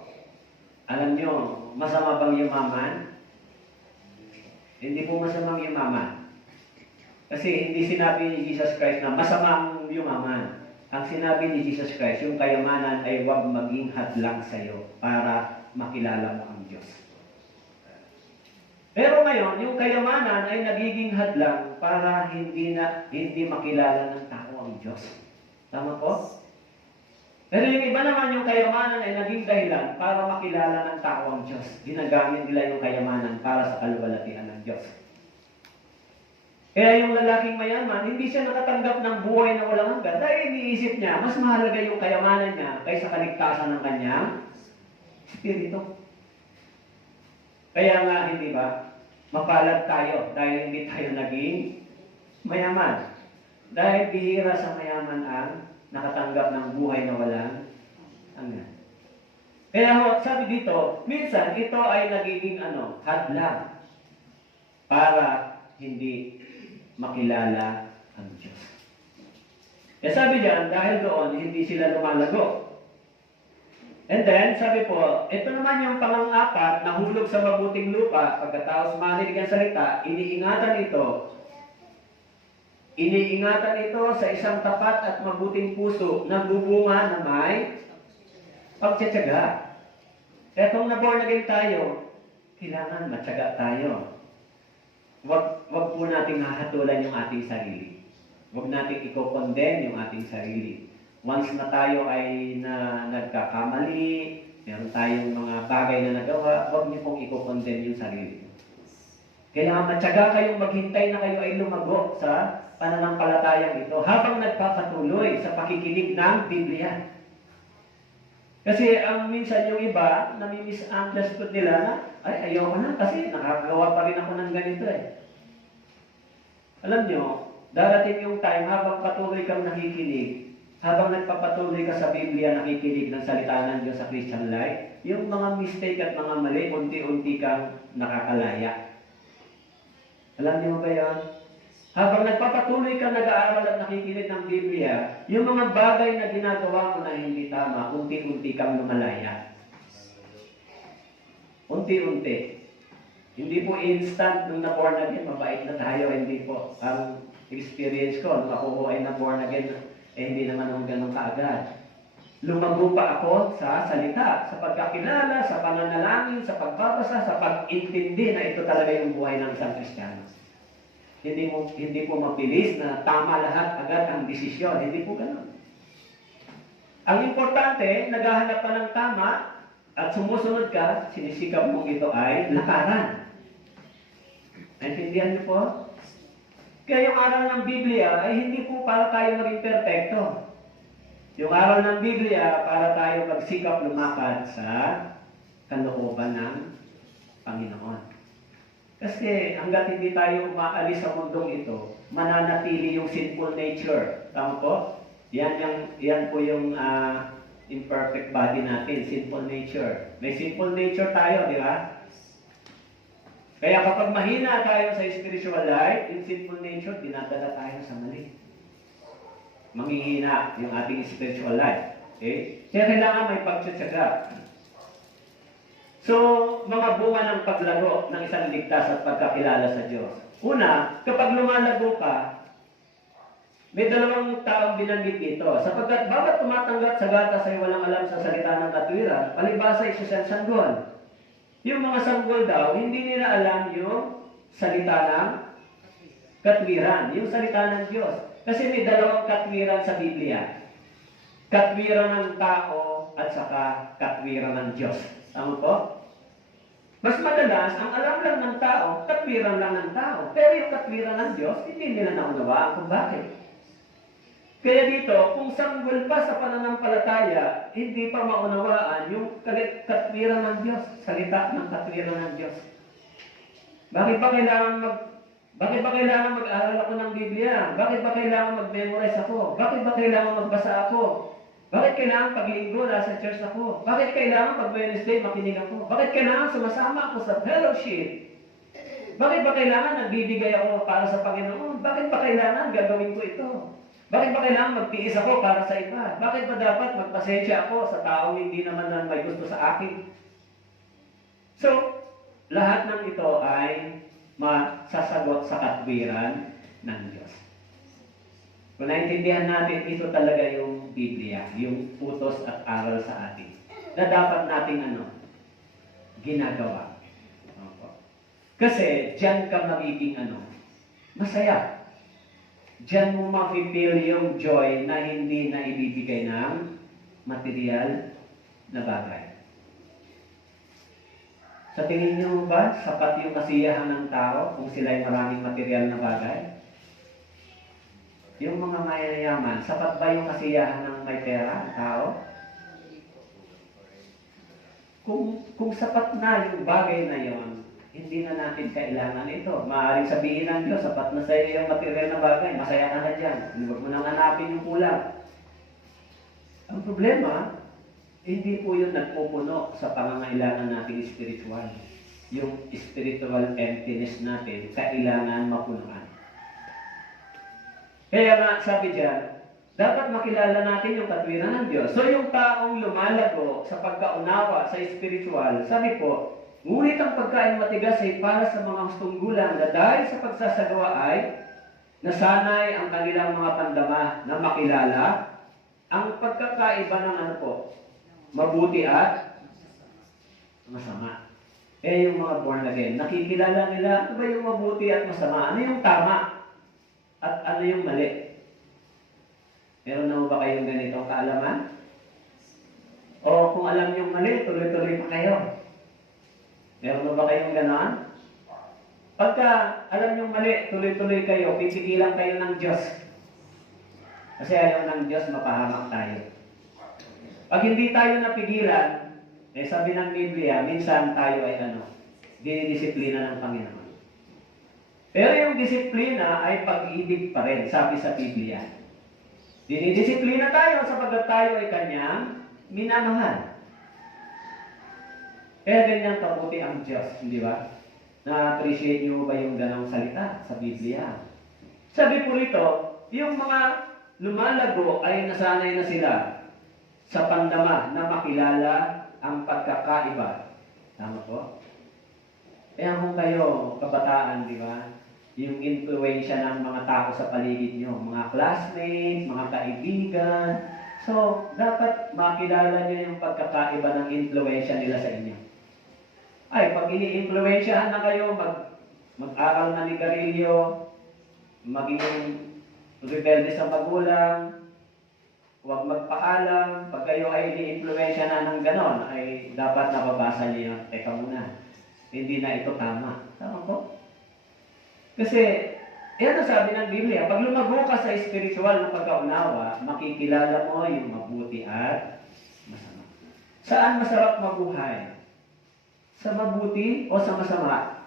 alam nyo, masama bang yumaman? Hindi po masamang yumaman. Kasi hindi sinabi ni Jesus Christ na masamang yumaman. Ang sinabi ni Jesus Christ, yung kayamanan ay huwag maging hadlang sa iyo para makilala mo ang Diyos. Pero ngayon, yung kayamanan ay nagiging hadlang para hindi makilala ng tao ang Diyos. Tama po? Pero yung iba naman, yung kayamanan ay naging dahilan para makilala ng tao ang Diyos. Ginagamit nila yung kayamanan para sa kaluwalhatian ng Diyos. Kaya yung lalaking mayaman, hindi siya nakatanggap ng buhay na walang hanggan dahil iniisip niya, mas mahalaga yung kayamanan niya kaysa kaligtasan ng kanyang spirito. Kaya nga, hindi ba, mapalad tayo dahil hindi tayo naging mayaman. Dahil bihira sa mayaman ang nakatanggap ng buhay na walang hanggan. Kaya sabi dito, minsan ito ay nagiging hadlang para hindi makilala ang Diyos. Kaya sabi diyan, dahil doon, hindi sila lumalago. And then, sabi po, ito naman yung pang-apat, nahulog sa mabuting lupa, pagkatapos marinig ang salita, iniingatan ito sa isang tapat at mabuting puso, nagbubunga na may pagtsatsaga. Kaya kung na-born again tayo, kailangan matyaga tayo. Wag po nating hahatulan yung ating sarili. Wag nating i-condemn yung ating sarili. Once na tayo ay nagkakamali, meron tayong mga bagay na nagawa, wag niyo pong i-condemn yung sarili. Kailangan matyaga kayong maghintay na kayo ay lumago sa pananampalatayang ito habang nagpapatuloy sa pakikinig ng Biblia. Kasi minsan yung iba, nami-misunderstood nila na, ay ayoko na kasi nakagawa pa rin ako ng ganito Alam nyo, darating yung time habang patuloy kang nakikinig, habang nagpapatuloy ka sa Biblia, nakikinig ng salita ng Diyos sa Christian life, yung mga mistake at mga mali, unti-unti kang nakakalaya. Alam niyo ba yan? Habang nagpapatuloy ka nag-aaral at nakikinig ng Biblia, yung mga bagay na ginagawa mo na hindi tama, unti-unti kang lumalaya. Unti-unti. Hindi po instant nung na-born again, mabait na tayo, hindi po. Ang experience ko, nung ako ay na-born again, hindi naman ako ganun kaagad. Lumago pa ako sa salita, sa pagkakilala, sa pananalangin, sa pagbabasa, sa pag-intindi na ito talaga yung buhay ng isang Kristiyano. Hindi po mabilis na tama lahat agad ang desisyon. Hindi po ganun. Ang importante, naghahanap ka ng tama at sumusunod ka, sinisikap mong ito ay lakaran. Naintindihan niyo po? Kaya yung aral ng Biblia ay hindi po para tayo maging perfecto. Yung aral ng Biblia para tayo magsikap lumakad sa kalooban ng Panginoon. Kasi hanggat hindi tayo umaalis sa mundong ito, mananatili yung sinful nature. Tama po? Yan po yung imperfect body natin, sinful nature. May sinful nature tayo, di ba? Kaya kapag mahina tayo sa spiritual life, yung sinful nature, dinadala tayo sa mali. Manghihina yung ating spiritual life. Okay? Kaya kailangan may pagtsatsaga. So, mga bunga ng paglago ng isang ligtas at pagkakilala sa Diyos. Una, kapag lumalago ka, May dalawang taong binanggit dito, sapagkat bawat tumatanggap sa gatas ay walang alam sa salita ng katwiran, palibhasa ay isang sanggol. Yung mga sanggol daw, hindi nila alam yung salita ng katwiran, yung salita ng Diyos. Kasi may dalawang katwiran sa Biblia. Katwiran ng tao at saka katwiran ng Diyos. Tama po? Mas madalas, ang alam lang ng tao, katwiran lang ng tao. Pero yung katwiran ng Diyos, hindi nila naunawaan kung bakit. Kaya dito, kung sanggol pa sa pananampalataya, hindi pa maunawaan yung katwiran ng Diyos, salita ng katwiran ng Diyos. Bakit ba kailangan mag-aral ako ng Biblia? Bakit ba kailangan mag-memorize ako? Bakit ba kailangan magbasa ako? Bakit kailangan pag-linggo nasa church ako? Bakit kailangan pag-Wednesday makinig ako? Bakit kailangan sumasama ako sa fellowship? Bakit ba kailangan nagbibigay ako para sa Panginoon? Bakit ba kailangan gagawin ko ito? Bakit ba kailangan magtiis ako para sa iba? Bakit ba dapat magpasensya ako sa taong hindi naman na may gusto sa akin? So, lahat ng ito ay masasagot sa katwiran ng Diyos. Kung naintindihan natin, ito talaga yung Biblia, yung utos at aral sa atin, na dapat nating ginagawa. Kasi, diyan ka magiging masaya. Diyan mo ma-feel yung joy na hindi na ibibigay ng material na bagay. Sa tingin niyo ba, sapat yung kasiyahan ng tao kung sila ay maraming material na bagay? Yung mga mayayaman, sapat ba yung kasiyahan ng may pera, ng tao? Kung sapat na yung bagay na yon, hindi na natin kailangan ito. Maaaring sabihin ng Diyos, sapat na sa iyo yung material na bagay, masaya ka na dyan. Huwag mo nang hanapin yung kulang. Ang problema, hindi po yun nagpupuno sa pangangailangan natin spiritual. Yung spiritual emptiness natin, kailangan mapunuan. Kaya nga, sabi dyan, dapat makilala natin yung katwiran ng Diyos. So yung taong lumalago sa pagkaunawa sa spiritual, sabi po, ngunit ang pagkain matigas ay para sa mga hustong gulang na dahil sa pagsasagawa ay nasanay ang kanilang mga pandama na makilala ang pagkakaiba ng mabuti at masama. Yung mga born again, nakikilala nila ano ba yung mabuti at masama? Ano yung tama? At ano yung mali? Meron na ba kayong ganitong kaalaman? O kung alam yung mali, tuloy-tuloy pa kayo. Meron ba kayong gano'n? Pagka alam nyo mali, tuloy-tuloy kayo, pipigilan kayo ng Diyos. Kasi ayaw ng Diyos, mapahamak tayo. Pag hindi tayo napigilan, sabi ng Biblia, minsan tayo ay dinidisiplina ng Panginoon. Pero yung disiplina ay pag-ibig pa rin, sabi sa Biblia. Dinidisiplina tayo sapagkat tayo ay Kanyang minamahal. Kaya ganyan kabuti ang Diyos, hindi ba? Na-appreciate nyo ba yung ganang salita sa Biblia? Sabi po rito, yung mga lumalago ay nasanay na sila sa pandama na makilala ang pagkakaiba. Tama po? Kaya kung kayo, kabataan, di ba? Yung influensya ng mga tao sa paligid nyo, mga classmates, mga kaibigan. So, dapat makilala nyo yung pagkakaiba ng influensya nila sa inyo. Ay, pag ini-influensyahan na kayo, mag-aral na ni Garillo, maging rebelde sa magulang, huwag magpaalam, pag kayo ay ini-influensya na ng ganon, ay dapat nababasa niyo yung, teka muna, hindi na ito tama. Tama po? Kasi, yan ang sabi ng Biblia, pag lumago ka sa spiritual na pagkaunawa, makikilala mo yung mabuti at masama. Saan masarap mabuhay? Sa mabuti o sa masama?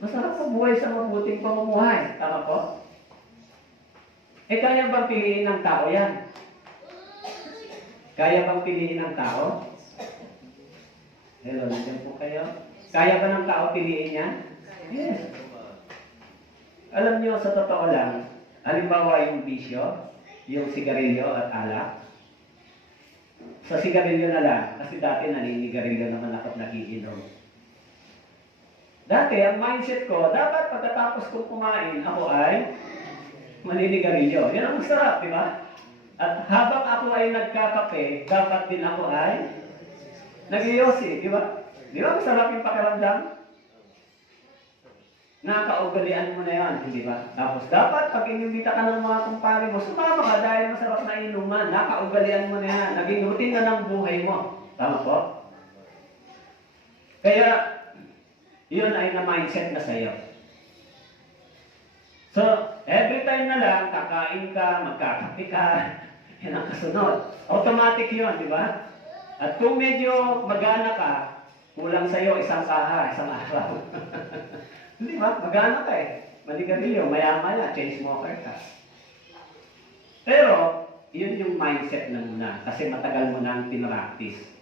Masarap mabuhay sa mabuting pamumuhay. Tama po? Kaya bang piliin ng tao yan? Kaya bang piliin ng tao? Hello, nandiyan po kayo? Kaya ba ng tao piliin yan? Yes. Alam nyo, sa totoo lang, halimbawa yung bisyo, yung sigarilyo at alak, sa sigarilyo na lang, kasi dati naninigarilyo naman ako at nagiinom. Dati, ang mindset ko, dapat pagkatapos kong kumain, ako ay maninigarilyo. Yan ang masarap, di ba? At habang ako ay nagkakape, dapat din ako ay nag-iyosi, di ba? Di ba masarap yung pakiramdam? Nakaugalian mo na yan, hindi ba? Tapos dapat pag inimbita ka ng mga kumpare mo, sumama ka dahil masarap na inuman. Nakaugalian mo na yan. Naging routine na ng buhay mo. Tama po? Kaya, yun ay na-mindset na sa'yo. So, every time na lang, kakain ka, magkakape ka, yan ang kasunod. Automatic yun, di ba? At kung medyo magana ka, kulang sa'yo isang kaha, isang araw. Di ba? Magana ka eh. Manigarilyo, maya-maya, change smoker ka. Pero, yun yung mindset na muna. Kasi matagal mo na ang pinractice.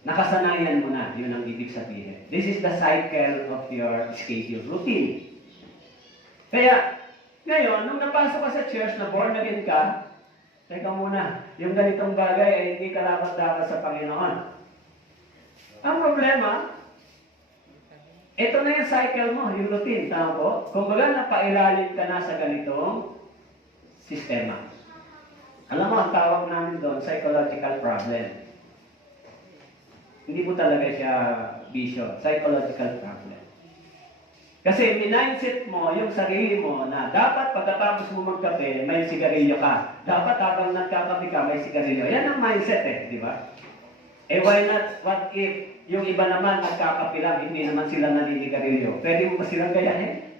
Nakasanayan mo na, yun ang ibig sabihin. This is the cycle of your schedule routine. Kaya, ngayon, nung napasok ka sa church na born again ka, teka muna, yung ganitong bagay ay hindi karapat-dapat sa Panginoon. Ang problema, ito na yung cycle mo, yung routine, tama po? Kung baga napailalim ka na sa ganitong sistema. Alam mo, ang tawag namin doon, psychological problem. Hindi po talaga siya bisyo, psychological problem. Kasi minindset mo yung sarili mo na dapat pagkatapos mo magkape, may sigarilyo ka. Dapat habang nagkakape ka, may sigarilyo. Yan ang mindset eh, di ba? Eh why not, what if yung iba naman nagkakape lang, hindi naman sila naninigarilyo? Pwede mo ba silang gayahin?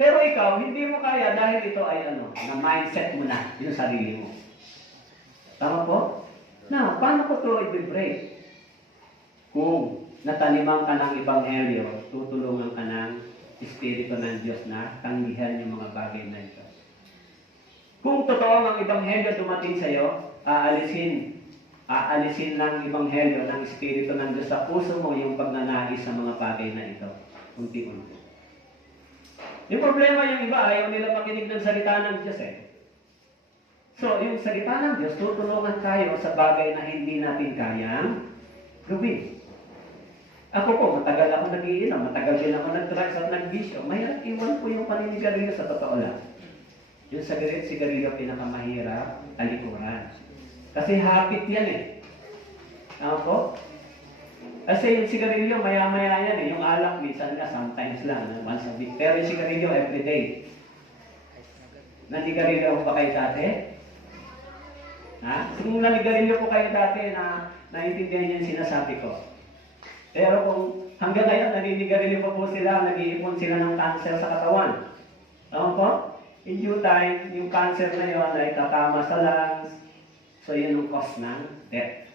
Pero ikaw, hindi mo kaya dahil ito ay na mindset mo na yung sarili mo. Tama po? Na, paano ko ito i-break? Kung nataniman ka ng Ebanghelyo, tutulungan ka ng Espiritu ng Diyos na tanggihan yung mga bagay na ito. Kung totoo ang Ebanghelyo dumating sa iyo, aalisin ng Ebanghelyo ng Espiritu ng Diyos sa puso mo yung pagnanais sa mga bagay na ito. Unti-unti. Yung problema, yung iba, ayaw nila makinig ng salita ng Diyos eh. So, yung salita ng Diyos, tutulungan tayo sa bagay na hindi natin kayang gawin. Ako po, matagal ako nag-iinom, matagal din ako nag-drugs at nag-bisyo. Mahirap iwan po yung paninigarilyo sa totoo lang. Yung sigarilyo pinakamahirap, talikuran. Kasi habit yan eh. Tama po? Kasi yung sigarilyo, maya-maya yan eh. Yung alak, minsan nga, sometimes lang, once a week. Pero yung sigarilyo, everyday. Nanigarilyo po ba kayo dati? Ha? Kung nanigarilyo po kayo dati na naiintindihan yung sinasabi ko. Pero kung hanggang ngayon, naninigarilyo pa po sila, nag-iipon sila ng cancer sa katawan. Tama po? In due time, yung cancer na yun ay tatama sa lungs. So, yun ang cause ng death.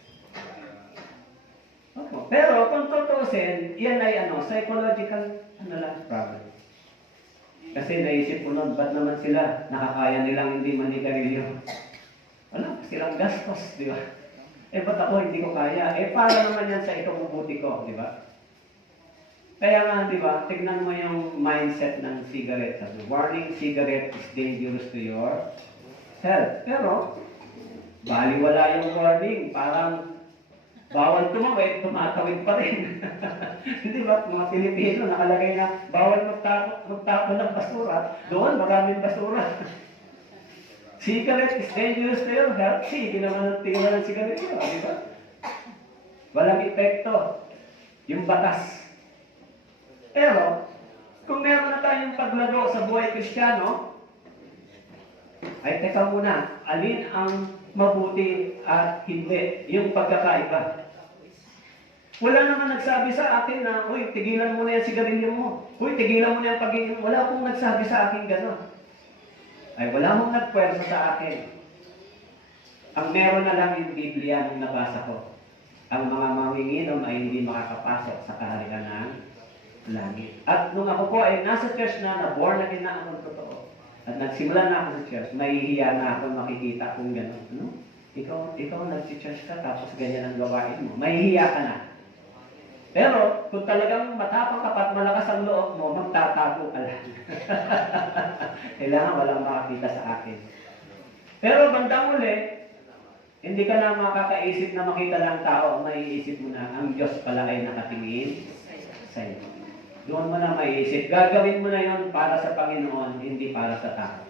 Okay. Pero kung tutusin, yan ay psychological problem. Kasi naisip ko nun, ba't naman sila nakakaya nilang hindi manigarilyo? Wala, silang gastos, di ba? Eh, ba't ako hindi ko kaya? Eh, para naman yan sa ikabubuti ko, di ba? Kaya nga, di ba, tignan mo yung mindset ng cigarette. Warning, cigarette is dangerous to your health. Pero, baliwala yung warning. Parang, bawal tumawid, tumatawid pa rin. Di ba, mga Pilipino, nakalagay na, bawal magtapo ng basura. Doon, maraming basura. Cigarette is dangerous to your health. Sige naman ang tingnan ng cigarette yun, di ba? Walang epekto. Yung batas. Pero, kung meron na tayong paglago sa buhay Kristiyano, ay teka muna, alin ang mabuti at hindi? Yung pagkakaiba. Wala naman nagsabi sa akin na, uy, tigilan mo na yung sigarilyo mo. Uy, tigilan mo na yung pag-inom. Wala pong nagsabi sa akin gano'n. Ay wala mong nagpwersa sa akin. Ang meron na lang yung Biblia nung nabasa ko. Ang mga manginginom ay hindi makakapasok sa kaharian ng langit. At nung ako po ay nasa church na born again na ako totoo. At nagsimula na ako sa church, mahihiya na ako makikita kung gano'n. No? Ikaw nag-church ka tapos ganyan ang gawain mo. Mahihiya ka na. Pero, kung talagang matapang ka at malakas ang loob mo, magtatago ka lang. Kailangan walang makakita sa akin. Pero bandang uli, hindi ka na makakaisip na makita ng tao, maiisip mo na, ang Diyos pala ay nakatingin sa iyo. Doon mo na maiisip. Gagawin mo na yon para sa Panginoon, hindi para sa tao.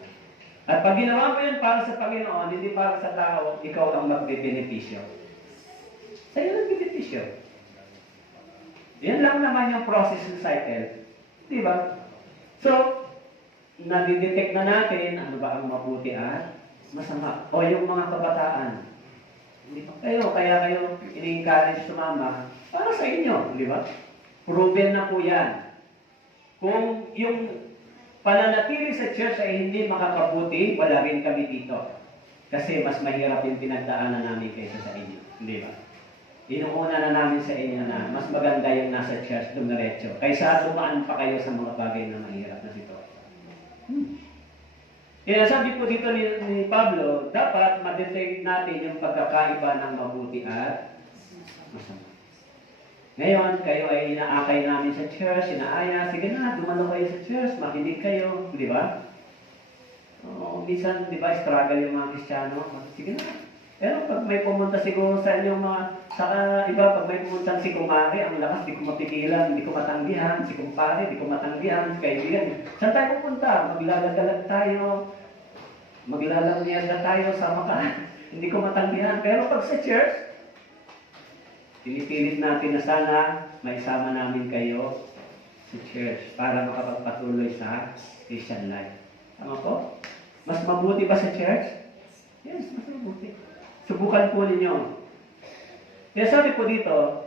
At pag ginawa mo yun para sa Panginoon, hindi para sa tao, ikaw ang magbe-benepisyo. Sa'yo ang benepisyo. Yan lang naman yung process ng cycle. Di ba? So, nadidetect na natin ano ba ang mabuti at masama. O yung mga kabataan. Hindi pa kayo, kaya kayo ini-encourage sumama para sa inyo. Di ba? Proven na po yan. Kung yung pananatili sa church ay hindi makakabuti, wala rin kami dito. Kasi mas mahirap yung pinagdaanan namin kaysa sa inyo. Di ba? Inuuna na namin sa inyo na mas maganda yung nasa church dumiretso kaysa dumaan pa kayo sa mga bagay na mahirap na sitwasyon. Kaya sabi po dito ni Pablo, dapat ma-detect natin yung pagkakaiba ng mabuti at masama. Ngayon, kayo ay inaakay namin sa church, inaaya, sige na, dumalo kayo sa church, makinig kayo, di ba? Oo, minsan, di ba, struggle yung mga Kristiyano, sige na. Pero pag may pumunta siguro sa inyong mga, sa iba, pag may pumunta si kumari, ang lakas, di ko mapigilan, di ko matanggihan, si kumpare, di ko matanggihan, si kaibigan. Saan tayo pupunta? Maglalagalag tayo, maglalangyaga tayo, sama ka. Hindi ko matanggihan. Pero pag sa church, pinipilit natin na sana maisama namin kayo sa church para makapagpatuloy sa Christian life. Tama po? Mas mabuti ba sa church? Yes, mas mabuti. Subukan po ninyo. Kaya sabi po dito,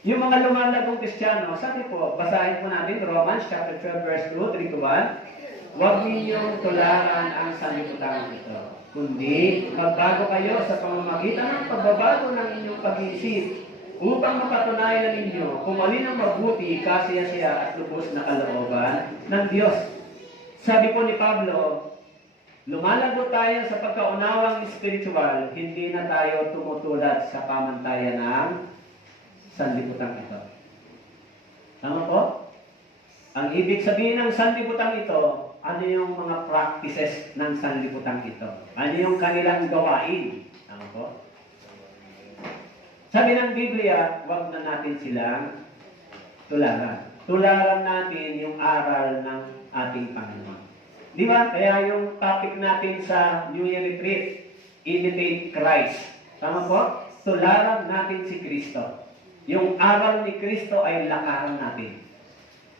yung mga lumalagong Kristiyano, sabi po, basahin po natin Romans chapter 12 verse 2, 3 to 1. Huwag ninyong tularan ang sanlibutan ito, kundi magbago kayo sa pamamagitan ng pagbabago ng inyong pag-iisip upang mapatunayan ninyo kung alin ang mabuti, kasiyasiya at lubos na kalooban ng Diyos. Sabi po ni Pablo, lumalago tayo sa pagkaunawang spiritual, hindi na tayo tumutulad sa pamantayan ng sanlibutan ito. Tama po? Ang ibig sabihin ng sanlibutan ito, ano yung mga practices ng sanlibutan ito? Ano yung kanilang gawain? Tama po? Sabi ng Biblia, huwag na natin silang tularan. Tularan natin yung aral ng ating Panginoon. Di ba? Kaya yung topic natin sa New Year Retreat, imitate Christ. Tama po? Tularan natin si Kristo. Yung aral ni Kristo ay lakaran natin.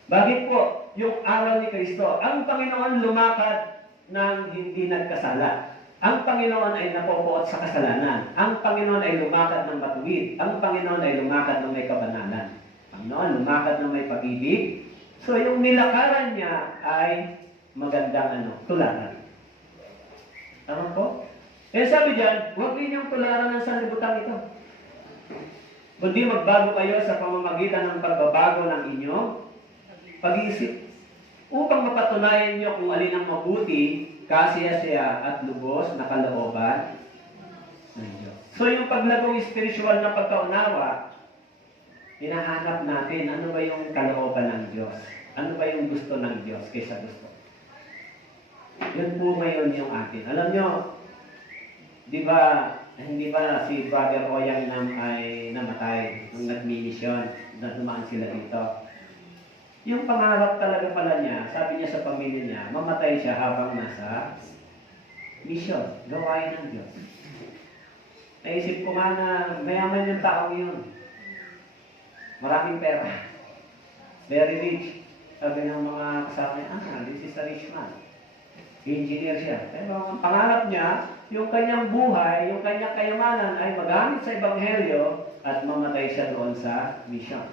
Bakit po? Yung aral ni Kristo, ang Panginoon lumakad ng hindi nagkasala. Ang Panginoon ay napopoot sa kasalanan. Ang Panginoon ay lumakad ng matuwid. Ang Panginoon ay lumakad ng may kabanalan. Panginoon, lumakad ng may pag-ibig. So yung nilakaran niya ay magandang tularan. Tama po? Eh sabi diyan, huwag ninyong tularan ng sanlibutan ito. Kundi magbago kayo sa pamamagitan ng pagbabago ng inyong pag-iisip upang mapatunayan niyo kung alin ang mabuti, kasiyasiya at lubos na kalooban ng Diyos. So yung paglagong spiritual na pagkaunawa, hinahanap natin ano ba yung kalooban ng Diyos? Ano ba yung gusto ng Diyos kaysa gusto? Yun po ngayon yung atin. Alam nyo, di ba, hindi ba si Brother Oyang Nam ay namatay nung nag-mission, na dumaan sila dito? Yung pangarap talaga pala niya, sabi niya sa pamilya niya, mamatay siya habang nasa mission, gawain ng Diyos. Naisip ko nga na mayaman yung taong yun. Maraming pera. Very rich. Sabi ng mga kasama niya, this is a rich man. Engineer siya. Pero ang pangarap niya, yung kanyang buhay, yung kanyang kayamanan ay magamit sa Ebanghelyo at mamatay siya doon sa mission.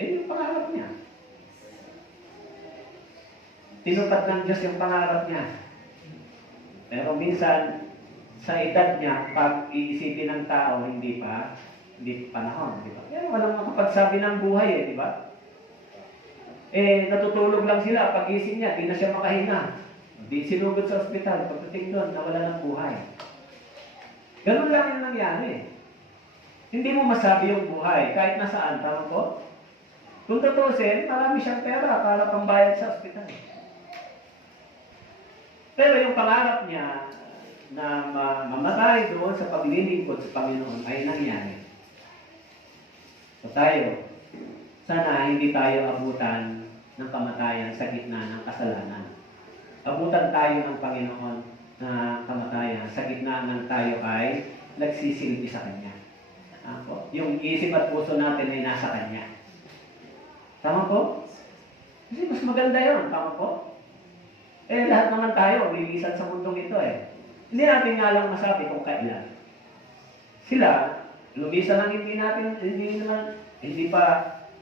Yung pangarap niya. Tinupad ng Diyos yung pangarap niya. Pero minsan, sa edad niya, pag iisipin ng tao, hindi panahon, di ba? Yan, walang makapagsabi ng buhay, di ba? Natutulog lang sila, pag-ising niya, di na siya makahinga. Di sinugod sa ospital, pagdating doon, nawala ng buhay. Ganun lang yung nangyari. Hindi mo masabi yung buhay, kahit nasaan, tama po? Kung tutusin, marami siyang pera para pambayad sa ospital. Pero yung pangarap niya na mamatay doon sa paglilingkod sa Panginoon ay nangyari. So tayo, sana hindi tayo abutan ng kamatayan sa gitna ng kasalanan. abutan tayo ng Panginoon na kamatayan sa gitna ng tayo ay nagsisilbi sa Kanya. Yung isip at puso natin ay nasa Kanya. Tama po? Kasi mas maganda yun. Tama po? Lahat naman tayo, lilisan sa mundong ito eh. Hindi natin nga lang masabi kung kailan. Sila, lumisan lang hindi pa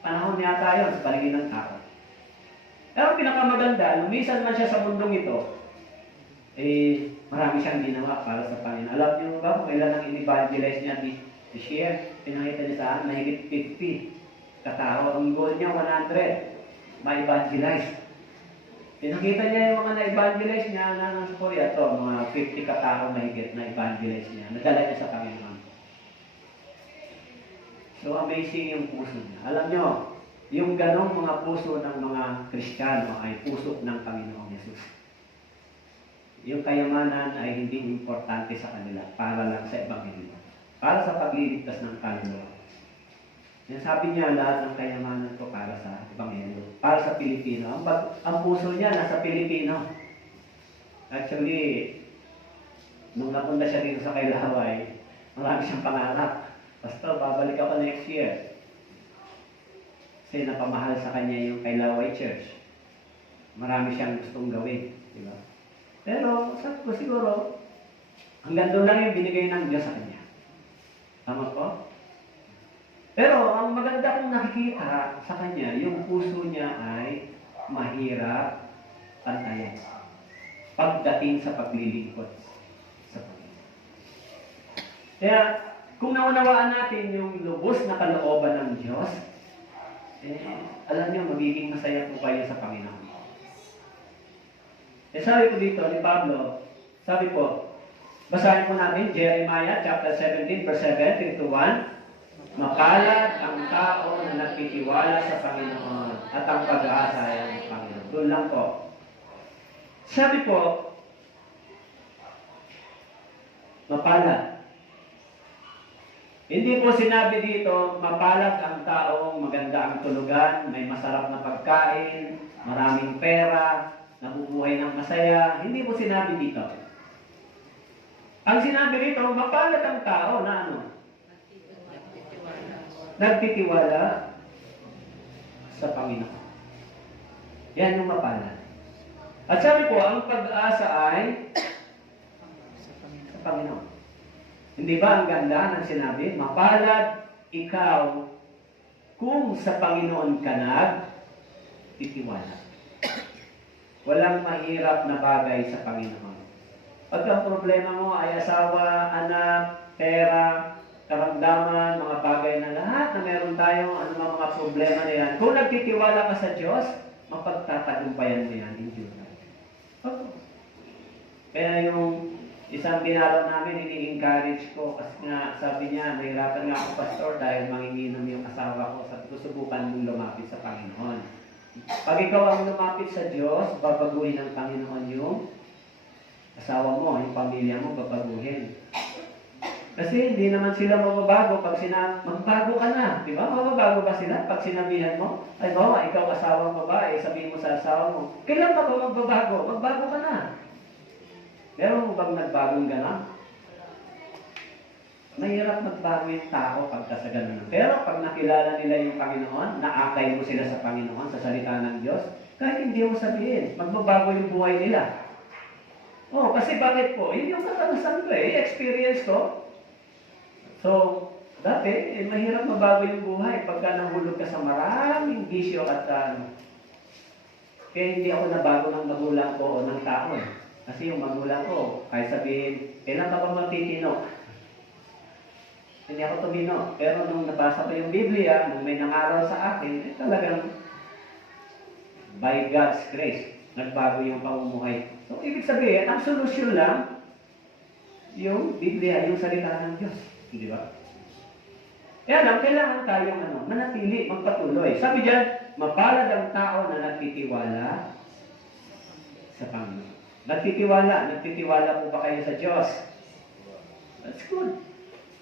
panahon yata yun sa paligid ng tao. Pero pinakamaganda, lumisan man siya sa mundong ito, marami siyang ginawa para sa Panginoon. Alam niyo ba kung ilan ang in-evangelize niya this year? Pinakita niya sa akin, mahigit 50 katao. Ang goal niya, 100. Ma-evangelize. Pinakita niya yung mga na-evangelize niya na nasa Korea. Ito, mga 50 katao mahigit na evangelize niya. Nadala niya sa Panginoon. So, amazing yung puso niya. Alam niyo, yung ganong mga puso ng mga Kristiyano ay puso ng Panginoong Yesus. Yung kayamanan ay hindi importante sa kanila para lang sa Ebanghelyo. Para sa pagliligtas ng kaluluwa. Yan sabi niya, lahat ng kayamanan ko para sa Ebanghelyo. Para sa Pilipino. Ang puso niya nasa Pilipino. Actually, nung napunta siya dito sa Kailaway, marami siyang pangarap. Pastor, babalik ako next year. Kasi napamahal sa kanya yung Kailaway Church. Marami siyang gustong gawin. Diba? Pero, sabi ko siguro, hanggang doon lang yung binigay ng Diyos sa kanya. Tama po? Pero, ang maganda kong nakikita sa kanya, yung puso niya ay mahirap pantayan. Pagdating sa paglilingkod sa Panginoon. Kaya, kung naunawaan natin yung lubos na kalooban ng Diyos, alam niyo, magiging masaya po kayo sa Panginoon. Sabi ko dito ni Pablo, sabi po, basahin po natin Jeremiah chapter 17 verse 7 to 1. Mapalad ang tao na nagtitiwala sa Panginoon at ang pag-aasa ay ang Panginoon. Doon lang po. Sabi po, mapalad. Hindi po sinabi dito, mapalad ang taong maganda ang tulugan, may masarap na pagkain, maraming pera, nabubuhay ng masaya. Hindi po sinabi dito. Ang sinabi dito, mapalad ang tao na ano? Nagtitiwala sa Panginoon. Yan yung mapalad. At sabi po, ang pag-asa ay sa Panginoon. Hindi ba ang ganda ng sinabi? Mapalad ikaw kung sa Panginoon ka nagtitiwala. Walang mahirap na bagay sa Panginoon. Pag ang problema mo ay asawa, anak, pera, karamdaman, mga bagay na lahat na meron tayo, ano mga problema na yan. Kung nagtitiwala ka sa Diyos, mapagtatagumpayan mo yan in due time. Kaya yung isang dinalaw namin, ini-encourage ko kasi nga, sabi niya, nahirapan nga ako, pastor, dahil manginginom yung asawa ko. Sabi ko, subukan mong lumapit sa Panginoon. Pag ikaw ang lumapit sa Diyos, babaguhin ng Panginoon yung asawa mo, yung pamilya mo, babaguhin. Kasi hindi naman sila mababago pag magbago ka na. Di ba? Mababago ba sila pag sinabihan mo? Ay, bawa, ikaw asawang babae, sabihin mo sa asawa mo, kailan ka ba magbabago? Magbago ka na. Meron mo bang nagbagong gano'n? Mahirap magbago yung tao pagka sa gano'n. Pero pag nakilala nila yung Panginoon, naakay mo sila sa Panginoon, sa salita ng Diyos, kahit hindi mo sabihin, magbabago yung buhay nila. Kasi bakit po? Yun yung katalasan ko experience ko. So, dati, mahirap mabago yung buhay pagka nahulog ka sa maraming bisyo at kaya hindi ako nabago ng magulang ko o ng tao Kasi yung magulang ko, kahit sabihin, kailan ka ba matitino? Hindi ako tumino. Pero nung nabasa ko yung Biblia, nung may nangaral sa akin, talagang by God's grace, nagbago yung pamumuhay. So, ibig sabihin, ang solusyon lang, yung Biblia, yung salita ng Diyos. Di ba? Kaya lang, kailangan tayong manatili, magpatuloy. Sabi diyan, mapalad ang tao na nagtitiwala sa Panginoon. Nagtitiwala po ba kayo sa Diyos? That's good.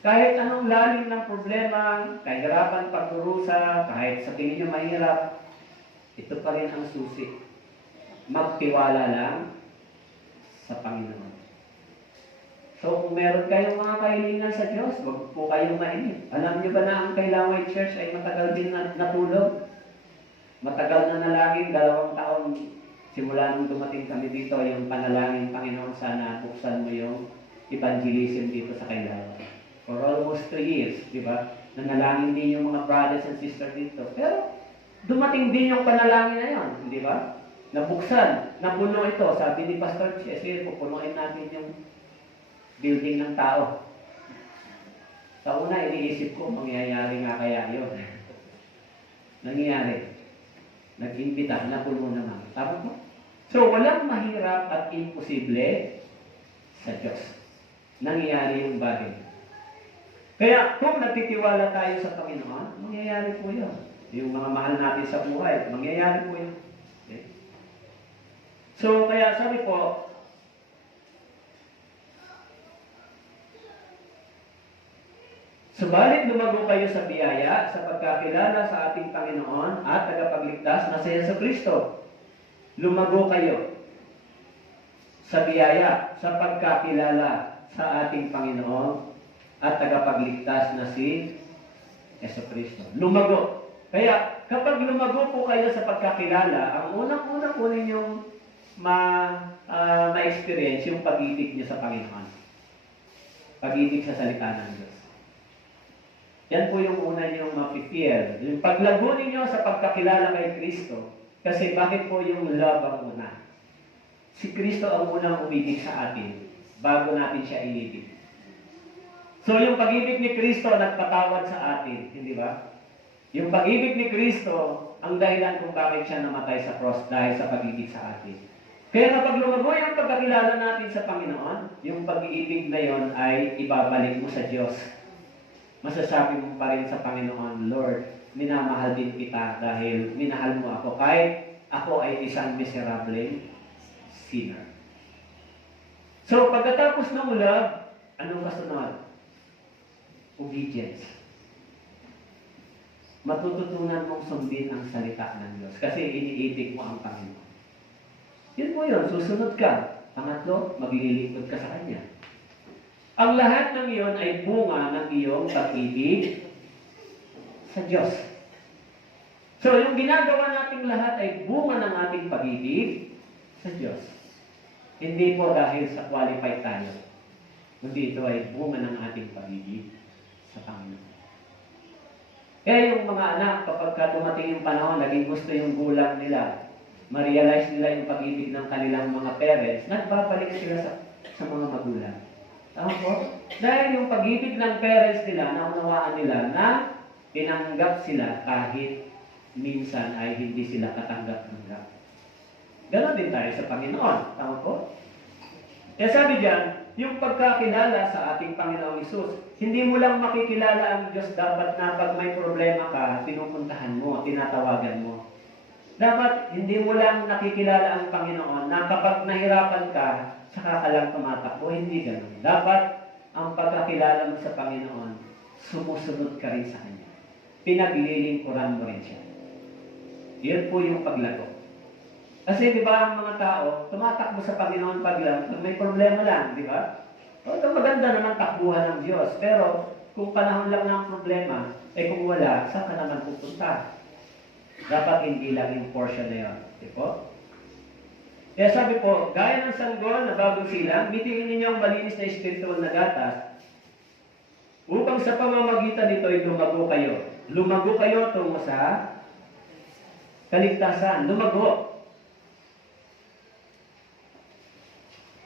Kahit anong lalim ng problema, kahirapan, pagdurusa, kahit sa tingin nyo mahirap, ito pa rin ang susi. Magtiwala lang sa Panginoon. So, kung meron kayong mga kahilingan sa Diyos, huwag po kayong mainip. Alam niyo ba na ang Kailaway Church ay matagal din natulog? Matagal na nalangin, 2 taon simula nung dumating kami dito, yung panalangin, Panginoon, sana buksan mo yung evangelism dito sa Kailaway. For almost 2 years, di ba? Nanalangin din yung mga brothers and sisters dito. Pero, dumating din yung panalangin na yun, di ba? Nabuksan, napuno ito. Sabi ni Pastor Chesir, pupunuin natin yung building ng tao. Sa una, iniisip ko, mangyayari nga kaya yun. Nangyayari. Nag-imbita, napuno naman. Tama po? So, walang mahirap at imposible sa Diyos. Nangyayari yung bagay. Kaya, kung nagtitiwala tayo sa Panginoon, mangyayari po yun. Yung mga mahal natin sa buhay, mangyayari po yun. Okay? So, kaya sabi po, subalit lumago kayo sa biyaya sa pagkakilala sa ating Panginoon at tagapagligtas na si Jesucristo. Lumago kayo sa biyaya sa pagkakilala sa ating Panginoon at tagapagligtas na si Jesucristo. Lumago. Kaya kapag lumago po kayo sa pagkakilala, ang unang-unang po ninyong ma-experience yung pag-ibig niyo sa Panginoon. Pag-ibig sa salita ng Diyos. Yan po yung una niyong mapipil. Yung paglago ninyo sa pagkakilala kay Kristo. Kasi bakit po yung love ang una? Si Kristo ang unang umibig sa atin bago natin siya inibig. So yung pag-ibig ni Kristo nagpatawad sa atin, hindi ba? Yung pag-ibig ni Kristo ang dahilan kung bakit siya namatay sa cross dahil sa pag-ibig sa atin. Kaya kapag lumago yung pagkakilala natin sa Panginoon, yung pag-ibig na yon ay ibabalik mo sa Diyos. Masasabi mo pa rin sa Panginoon, Lord, minamahal din kita dahil minahal mo ako kahit ako ay isang miserable sinner. So, pagkatapos ng love, anong kasunod? Obedience. Matututunan mong sundin ang salita ng Diyos kasi iniibig mo ang Panginoon. Yun po yun, susunod ka. Pangatlo, maglilingkod ka sa Kanya. Ang lahat ng iyon ay bunga ng iyong pag-ibig sa Diyos. So, yung ginagawa nating lahat ay bunga ng ating pag-ibig sa Diyos. Hindi po dahil sa qualified tayo. Kundi ito ay bunga ng ating pag-ibig sa Panginoon. Kaya yung mga anak, kapag dumating yung panahon, naging gusto yung gulang nila, ma-realize nila yung pag-ibig ng kanilang mga parents, nagbabalik sila sa mga magulang. Tama po? Dahil yung pag-ibig ng parents nila, naunawaan nila na tinanggap sila kahit minsan ay hindi sila katanggap-tanggap. Ganon din tayo sa Panginoon. Tama po? Kaya sabi diyan, yung pagkakilala sa ating Panginoong Hesus, hindi mo lang makikilala ang Diyos dapat na pag may problema ka, pinupuntahan mo, tinatawagan mo. Dapat hindi mo lang nakikilala ang Panginoon na kapag nahirapan ka, saka ka lang tumatakbo. Hindi ganun. Dapat ang pagkakilala mo sa Panginoon, sumusunod ka rin sa Kanya. Pinaglilingkuran mo rin siya. Yan po yung paglago. Kasi di ba ang mga tao, tumatakbo sa Panginoon pag may problema lang, di ba? O, ito maganda naman takbuhan ng Diyos. Pero kung panahon lang ng problema, kung wala, saan ka naman pupunta? Dapat hindi lang yung portion na yun. Di po? Kaya sabi po, gaya ng sanggol na bagong silang, bitingin ninyo ang malinis na espiritual na gatas upang sa pamamagitan nito ay lumago kayo. Lumago kayo tungo sa kaligtasan. Lumago.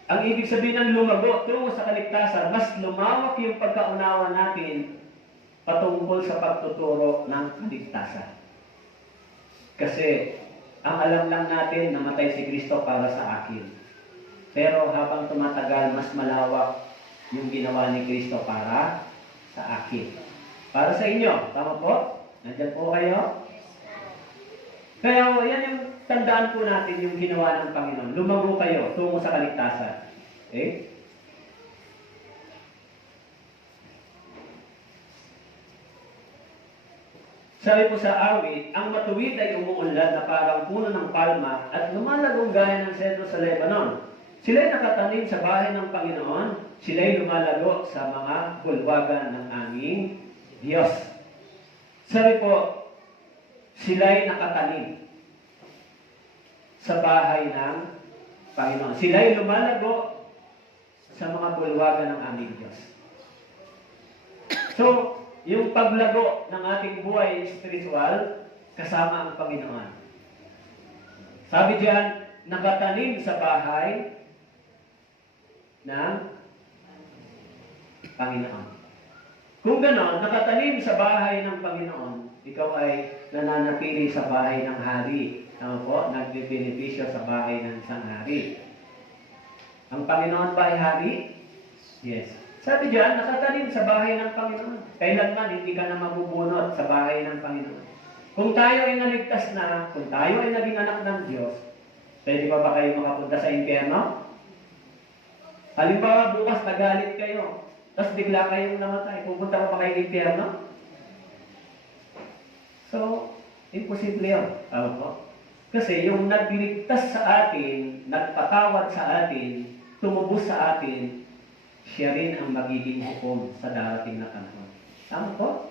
Ang ibig sabihin ng lumago tungo sa kaligtasan, mas lumawak yung pagkaunawa natin patungkol sa pagtuturo ng kaligtasan. Kasi, ang alam lang natin, namatay si Kristo para sa akin. Pero habang tumatagal, mas malawak yung ginawa ni Kristo para sa akin. Para sa inyo. Tama po? Nandiyan po kayo? Kaya yan yung tandaan po natin yung ginawa ng Panginoon. Lumago kayo tungo sa kaligtasan. Okay? Sabi po sa awit, ang matuwid ay umuunlad na parang puno ng palma at lumalagong gaya ng sentro sa Lebanon. Sila'y nakatanim sa bahay ng Panginoon, sila'y lumalago sa mga bulwagan ng aming Diyos. Sabi po, sila'y nakatanim sa bahay ng Panginoon. Sila'y lumalago sa mga bulwagan ng aming Diyos. So, yung paglago ng ating buhay spiritual, kasama ang Panginoon. Sabi diyan, nakatanim sa bahay ng Panginoon. Kung gano'n, nakatanim sa bahay ng Panginoon, ikaw ay nananatili sa bahay ng hari. Tama po? Nagbebenepisyo sa bahay ng isang hari. Ang Panginoon ba ay hari? Yes. Sabi diyan, nakatanim sa bahay ng Panginoon. Kailanman hindi ka na mabubunot sa bahay ng Panginoon. Kung tayo ay naligtas na, kung tayo ay naging anak ng Diyos, pwede ba kayo makapunta sa impyerno? Halimbawa, bukas nagalit kayo, tapos bigla kayong namatay. Pupunta pa kayo sa impyerno? So, imposible yun. Tama po? Kasi yung nagligtas sa atin, nagpatawad sa atin, tumubos sa atin, siya rin ang magiging hukom sa darating na panahon. Tama po?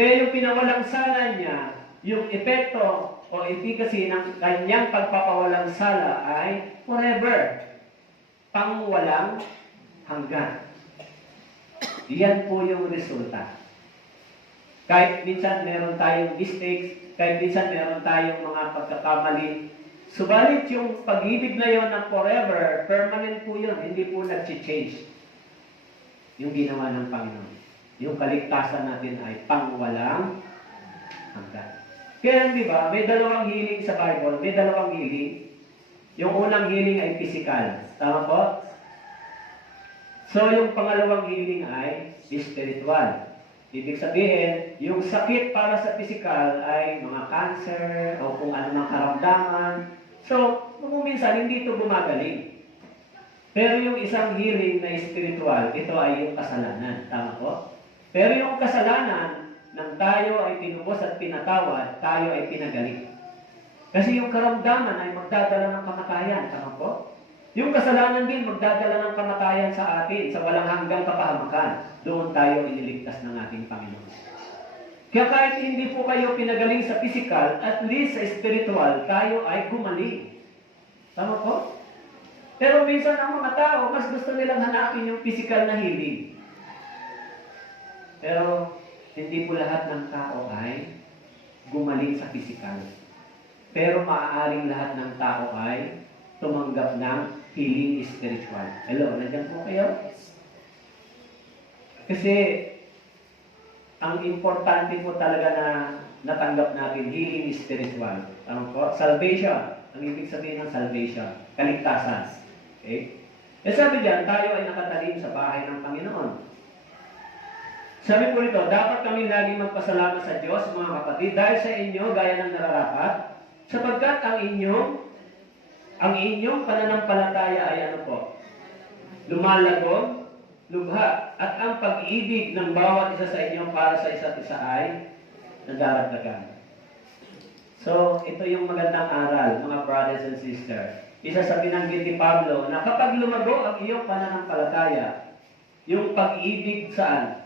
Kaya yung pinawalang sala niya, yung epekto o efficacy ng kanyang pagpapawalang sala ay forever. Pangwalang hanggan. Yan po yung resulta. Kahit minsan meron tayong mistakes, kahit minsan meron tayong mga pagkakamali, subalit yung pag-ibig na yon ng forever, permanent po yun, hindi po nag-change. Yung ginawa ng Panginoon. Yung kaligtasan natin ay pangwalang hanggan. Kaya di ba, may dalawang healing sa Bible, may dalawang healing. Yung unang healing ay physical. Tama po? So, yung pangalawang healing ay spiritual. Ibig sabihin, yung sakit para sa physical ay mga cancer o kung ano ng karamdaman. So, kung minsan, hindi ito gumagaling. Pero yung isang healing na spiritual, ito ay yung kasalanan. Tama po? Pero yung kasalanan, nang tayo ay tinubos at pinatawad, tayo ay pinagaling. Kasi yung karamdaman ay magdadala ng kamatayan. Tama po? Yung kasalanan din magdadala ng kamatayan sa atin, sa walang hanggang kapahamakan. Doon tayo iniligtas ng ating Panginoon. Kaya kahit hindi po kayo pinagaling sa physical, at least sa spiritual, tayo ay gumaling. Tama po? Pero minsan ang mga tao, mas gusto nilang hanapin yung physical na healing. Pero hindi po lahat ng tao ay gumaling sa physical. Pero maaaring lahat ng tao ay tumanggap ng healing spiritual. Hello, nandiyan po kayo? Kasi ang importante po talaga na natanggap natin, healing spiritual. Tama po? Salvation. Ang ibig sabihin ng salvation, kaligtasan. Okay? E sabi diyan, tayo ay nakatalim sa bahay ng Panginoon. Sabi po rito, dapat kami lagi magpasalamat sa Diyos, mga kapatid, dahil sa inyo, gaya ng nararapat, sapagkat ang inyong pananampalataya ay ano po? Lumalagom, lubha, at ang pag-ibig ng bawat isa sa inyo para sa isa't isa ay nadaragdagan. So, ito yung magandang aral, mga brothers and sisters. Isa sa binanggit ni Pablo na kapag lumago ang iyong pananampalataya, yung pag-ibig saan?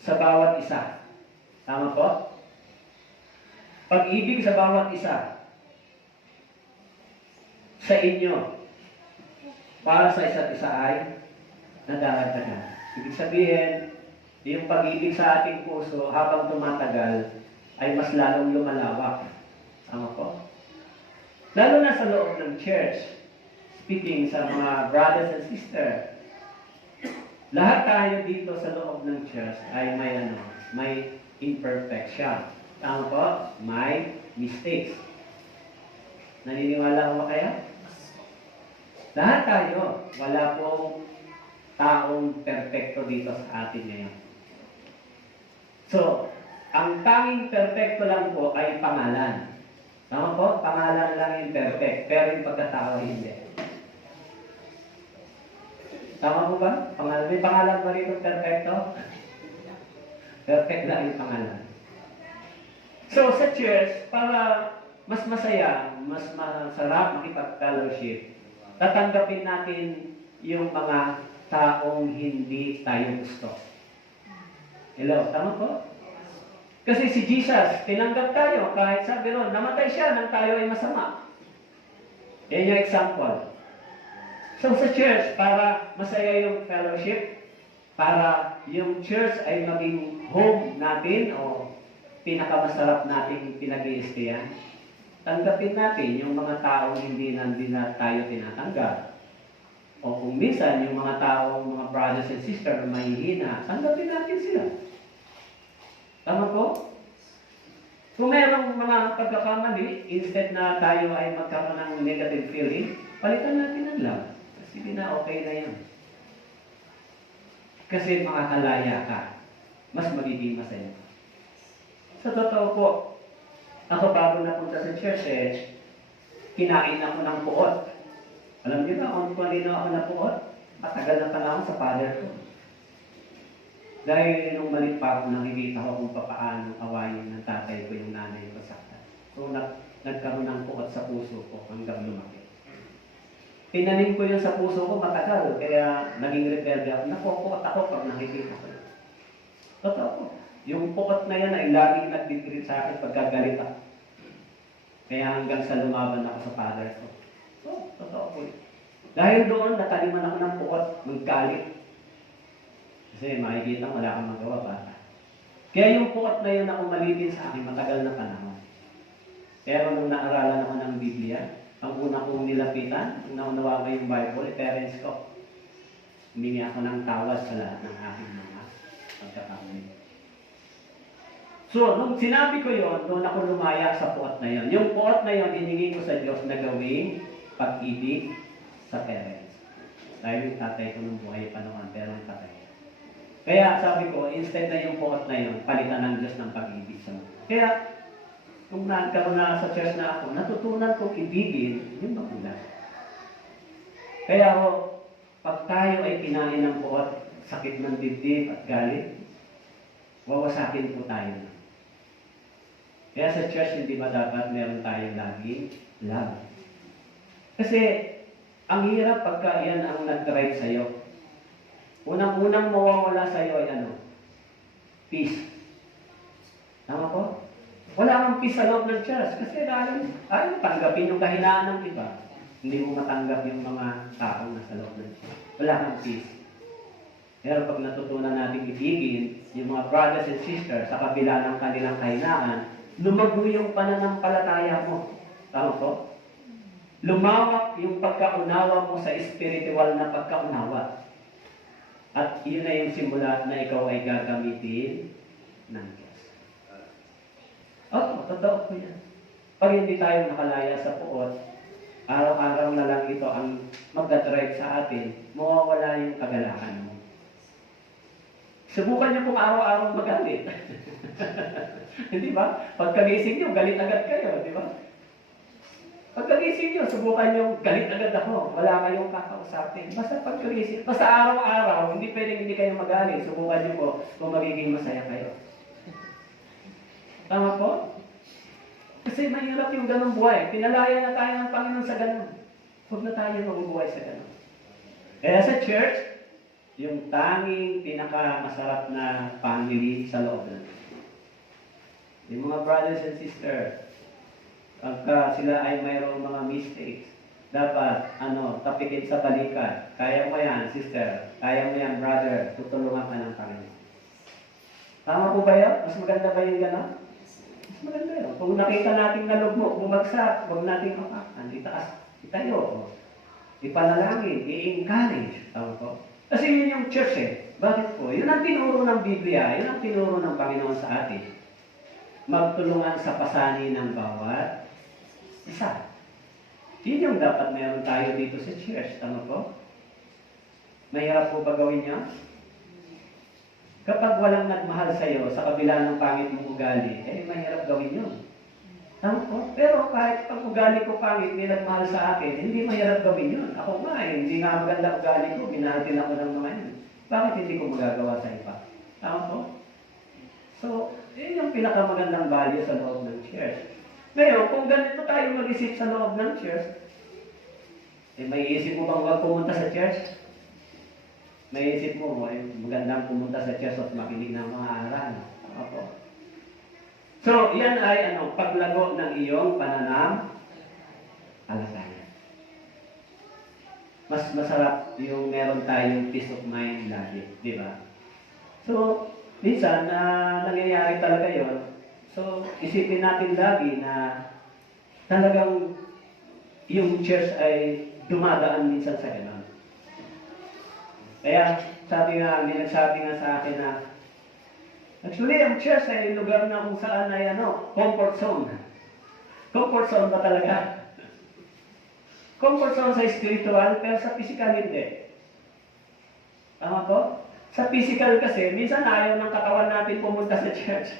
Sa bawat isa. Tama po? Pag-ibig sa bawat isa. Sa inyo. Para sa isa't isa ay nadaragdagan. Ibig sabihin, yung pag-ibig sa ating puso habang tumatagal ay mas lalong lumalawak. Tama po? Lalo na sa loob ng church, speaking sa mga brothers and sisters, lahat tayo dito sa loob ng church ay may imperfection. Tama po? May mistakes. Naniniwala ko ba kayo? Lahat tayo, wala pong taong perfecto dito sa atin ngayon. So, ang tanging perfecto lang po ay pangalan. Tama po? Pangalan lang yung perfect, pero yung pagkatao hindi. Tama po ba? May pangalan ba rito perfecto? Perfect lang yung pangalan. So, sa church, para mas masaya, mas masarap makipag-fellowship, tatanggapin natin yung mga taong hindi tayo gusto. Hello, tama po? Kasi si Jesus, tinanggap tayo kahit sabi ron, namatay siya nang tayo ay masama. Yan yung example. So sa church, para masaya yung fellowship, para yung church ay maging home natin o pinakamasarap nating pinag-iistiyan, tanggapin natin yung mga taong hindi na tayo tinatanggap. O kung minsan, yung mga taong, mga brothers and sisters na mahihina, tanggapin natin sila. Tama po? Kung mayroong mga pagkakamali, instead na tayo ay magkaroon ng negative feeling, palitan natin ang love. Kasi na okay na yan. Kasi makakalaya ka. Mas magiging masaya. Sa totoo po, ako bago napunta sa church kinain ako ng puot. Alam niyo ba kung kanino ako napuot? Matagal na panahon sa father ko. Dahil nung maliit pa ako, nakikita ko kung paano awayin ng tatay ko yung nanay ko saktan. So nagkaroon ng puot sa puso ko hanggang lumaki. Tinanim ko yun sa puso ko matagal, kaya naging rebelde ako. Napupuot ako pag nakikita ko. Totoo po. Yung puot na yan ay laging nagdikrit sa akin pagkagalit ako. Kaya hanggang sa lumaban ako sa father ko. So, totoo po. Dahil doon, nataliman ako ng puot, maggalit. Kasi makikita wala kang magawa bata. Kaya yung puot na yun na umalitin sa akin, matagal na panahon. Pero nung naaralan ako ng Biblia, ang una kong nilapitan, nung naunawa ko yung Bible, parents ko. Humingi ako ng tawas sa lahat ng aking mga pagkakamali. So, nung sinabi ko yon, doon ako lumaya sa puot na yon. Yung puot na yon, hiningi ko sa Diyos na gawing pag-ibig sa parents. Dahil yung tatay ko nung buhay pa naman, pero ang tatay. Kaya sabi ko, instead na yung puot na yon, palitan ng Diyos ng pag-ibig sa mga. Kaya, nung nagkaroon na sa church na ako, natutunan kong ibigin yung magulang. Kaya ako, pag tayo ay kinain ng puot, sakit ng dibdib at galit, wawasakin po tayo. Kaya sa church, hindi ba dapat meron tayong laging love? Kasi, ang hirap pagka yan ang nag-drive sa'yo. Unang-unang mawawala sa'yo ay ano? Peace. Tama po? Wala kang peace sa loob ng church. Kasi ayaw tanggapin yung kahinaan ng iba. Hindi mo matanggap yung mga taong nasa loob ng church. Wala kang peace. Pero pag natutunan natin ibigin yung mga brothers and sisters sa kabila ng kanilang kahinaan, lumago yung pananampalataya mo. Tama po? Lumawak yung pagkaunawa mo sa spiritual na pagkaunawa. At yun na yung simula na ikaw ay gagamitin ng Diyos. Oo, totoo po yan. Pag hindi tayo nakalaya sa puot, araw-araw na lang ito ang magdadrive sa atin, mawawala yung kagalakan mo. Subukan niyo kung araw-araw magalit. Hindi ba? Pagkagising niyo, galit agad kayo, di ba? Pagkagising niyo, subukan niyo, galit agad ako. Wala kayong kakausapin. Basta pagkagising, basta araw-araw, hindi pwedeng hindi kayo magalit. Subukan niyo po kung magiging masaya kayo. Tama po? Kasi mahirap yung ganong buhay. Pinalaya na tayo ng Panginoon sa ganon. Huwag na tayo mabubuhay sa ganon. Kaya sa church, yung tanging pinakamasarap na family sa loob na. Yung mga brothers and sisters, pagka sila ay mayroong mga mistakes, dapat, tapikin sa balikat. Kaya mo yan, sister. Kaya mo yan, brother. Tutulungan ka ng Panginoon. Tama po ba yan? Mas maganda ba yung gano'n? Mas maganda yun. Kung nakita natin na lugmo, bumagsak, huwag natin kapakan. Itayo. Ipanalangin, i-encourage. Tama po? Kasi yun yung church Bakit po? Yun ang tinuro ng Biblia, yun ang tinuro ng Panginoon sa atin. Magtulungan sa pasani ng bawat isa. Yun yung dapat meron tayo dito sa church. Tama po? Mahirap po ba gawin niya? Kapag walang nagmahal sa iyo, sa kabila ng pangit mong ugali, mahirap gawin yun. Tama po? Pero kahit pag ugali ko pangit, may nagmahal sa akin, hindi mahirap gawin yun. Ako nga hindi nga maganda ugali ko, minahatin ako ng mga yun. Bakit hindi ko magagawa sa iba? Tama po? So, yun yung pinakamagandang value sa loob ng church. Ngayon, kung ganito tayo mag-isip sa loob ng church, may isip mo bang huwag pumunta sa church? May isip mo, magandang pumunta sa church at makinig ng mga aral. Opo. So, yan ay paglago ng iyong pananampalataya. Mas masarap yung meron tayong peace of mind lagi, di ba? So, minsan, nangyayari talaga yon. So, isipin natin lagi na talagang yung church ay dumadaan minsan sa ganun. Kaya, may nagsabi nga sa akin na, actually, ang church ay lugar na kung saan ay comfort zone. Comfort zone ba talaga? Comfort zone sa spiritual, pero sa physical hindi. Tama po? Sa physical kasi, minsan ayaw ng katawan natin pumunta sa church.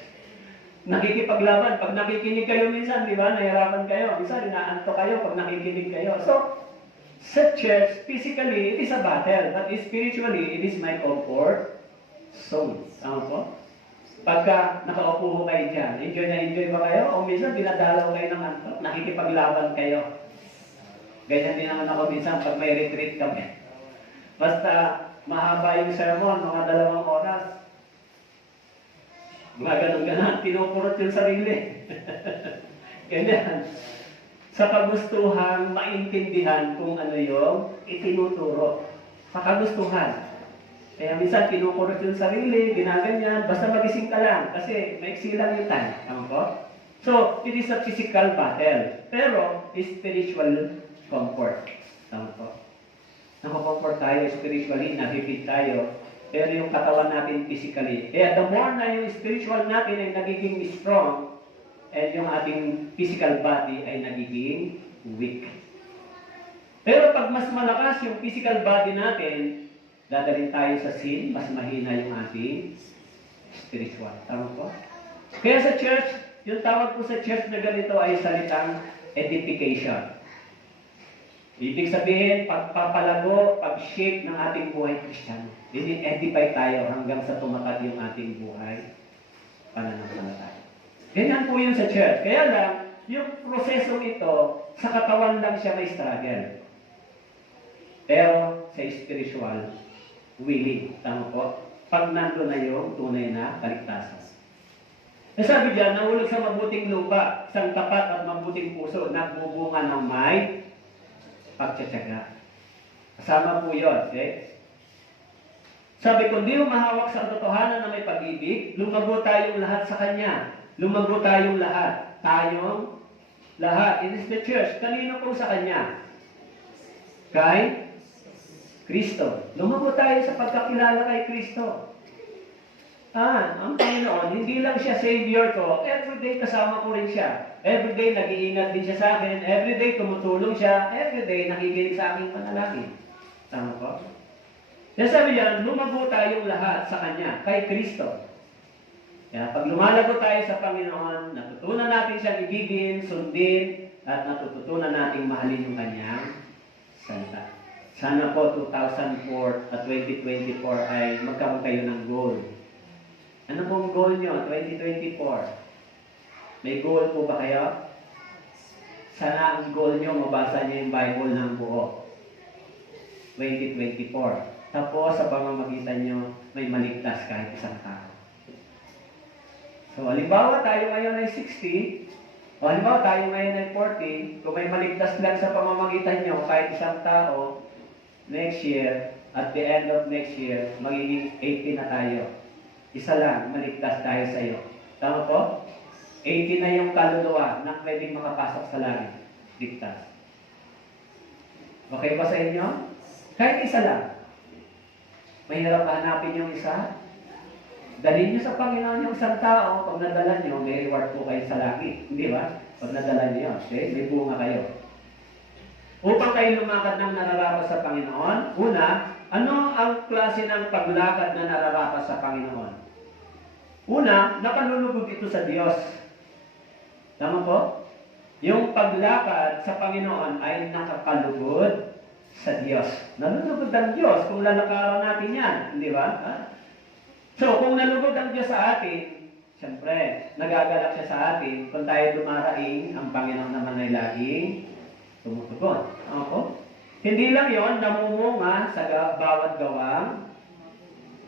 Nakikipaglaban. Pag nakikinig kayo minsan, di ba, nahirapan kayo. Minsan, inaanto kayo pag nakikinig kayo. So, sa church, physically, it is a battle. But spiritually, it is my comfort zone. Tama po? Pagka nakaupo kayo dyan, enjoy na enjoy ba kayo? O minsan, dinadalaw kayo ng anto, nakikipaglaban kayo. Ganyan din naman ako minsan pag may retreat kami. Basta mahaba yung sermon, mga 2 oras. Mga ganun-ganon, pinupurot yung sarili. Ganyan. Sa kagustuhan, maintindihan kung ano yung itinuturo. Sa kagustuhan. Kaya minsan pinupurot yung sarili, ginaganyan, basta magising ka lang. Kasi maiksi lang yung time. Tama po? So, it is a physical battle. Pero, spiritual comfort. Tama po. Nakakomfort tayo spiritually, nahipid tayo, pero yung katawan natin physically. Kaya the more na yung spiritual natin ay nagiging strong, and yung ating physical body ay nagiging weak. Pero pag mas malakas yung physical body natin, dadalhin tayo sa sin, mas mahina yung ating spiritual. Tama po? Kaya sa church, yung tawag po sa church na ganito ay salitang edification. Ibig sabihin, pagpapalago, pag-shape ng ating buhay Kristiyano. Edify tayo hanggang sa tumatag yung ating buhay pananampalataya. Ganyan po yun sa church. Kaya lang, yung prosesong ito, sa katawan lang siya may struggle. Pero sa spiritual, willing. Tama po? Pag nando na yung tunay na kaligtasan. Sabi dyan, nahulog sa mabuting lupa, isang tapat at mabuting puso, nagbubunga ng may pagtsatsaga. Kasama po yun. Okay? Sabi ko, di mo mahawak sa totohanan na may pag-ibig, lumago tayong lahat sa Kanya. Lumago tayong lahat. Tayong lahat. It is the church. Kanino po sa Kanya? Kay Kristo. Lumago tayo sa pagkakilala kay Kristo. Ang Panginoon, hindi lang siya Savior ko. Everyday kasama ko rin siya. Everyday nag-iingat din siya sa akin. Everyday tumutulong siya. Everyday nakikinig sa aking panalangin. Tama po? Kaya sabi niya, lumago tayong lahat sa Kanya, kay Kristo. Kaya pag lumalago tayo sa Panginoon, natutunan natin siyang ibigin, sundin, at natututunan nating mahalin yung Kanyang salita. Sana po 2004 at 2024 ay magkaroon kayo ng goal. Ano pong goal nyo? 2024. May goal po ba kayo? Sana ang goal nyo, mabasa nyo yung Bible ng buo. 2024. Tapos sa pamamagitan nyo, may maligtas kahit isang tao. So, halimbawa tayo ngayon ay 60, o halimbawa tayo ngayon ay 40, kung may maligtas lang sa pamamagitan nyo kahit isang tao, next year, at the end of next year, magiging 80 na tayo. Isa lang, maligtas tayo sa iyo. Tama po? 80 na yung kaluluwa na pwedeng makapasok sa langit. Ligtas. Okay ba sa inyo? Kahit isa lang. Mahirap hanapin yung isa. Dalhin nyo sa Panginoon yung isang tao. Pag nadala nyo, may reward po kayo sa langit. Hindi ba? Pag nadala nyo, okay? May bunga kayo. Upang kayo lumakad ng nararapat sa Panginoon, una, ano ang klase ng paglakad na nararapat sa Panginoon? Una, nakalulugod ito sa Diyos. Tama po? Yung paglakad sa Panginoon ay nakakalugod sa Diyos. Nalulugod ang Diyos kung lalakaran natin yan. Di ba? So, kung nalugod ang Diyos sa atin, Siyempre, nagagalak siya sa atin. Kung tayo dumaraing, ang Panginoon naman ay laging tumutugon. Ako? Hindi lang yon, namumunga sa bawat gawang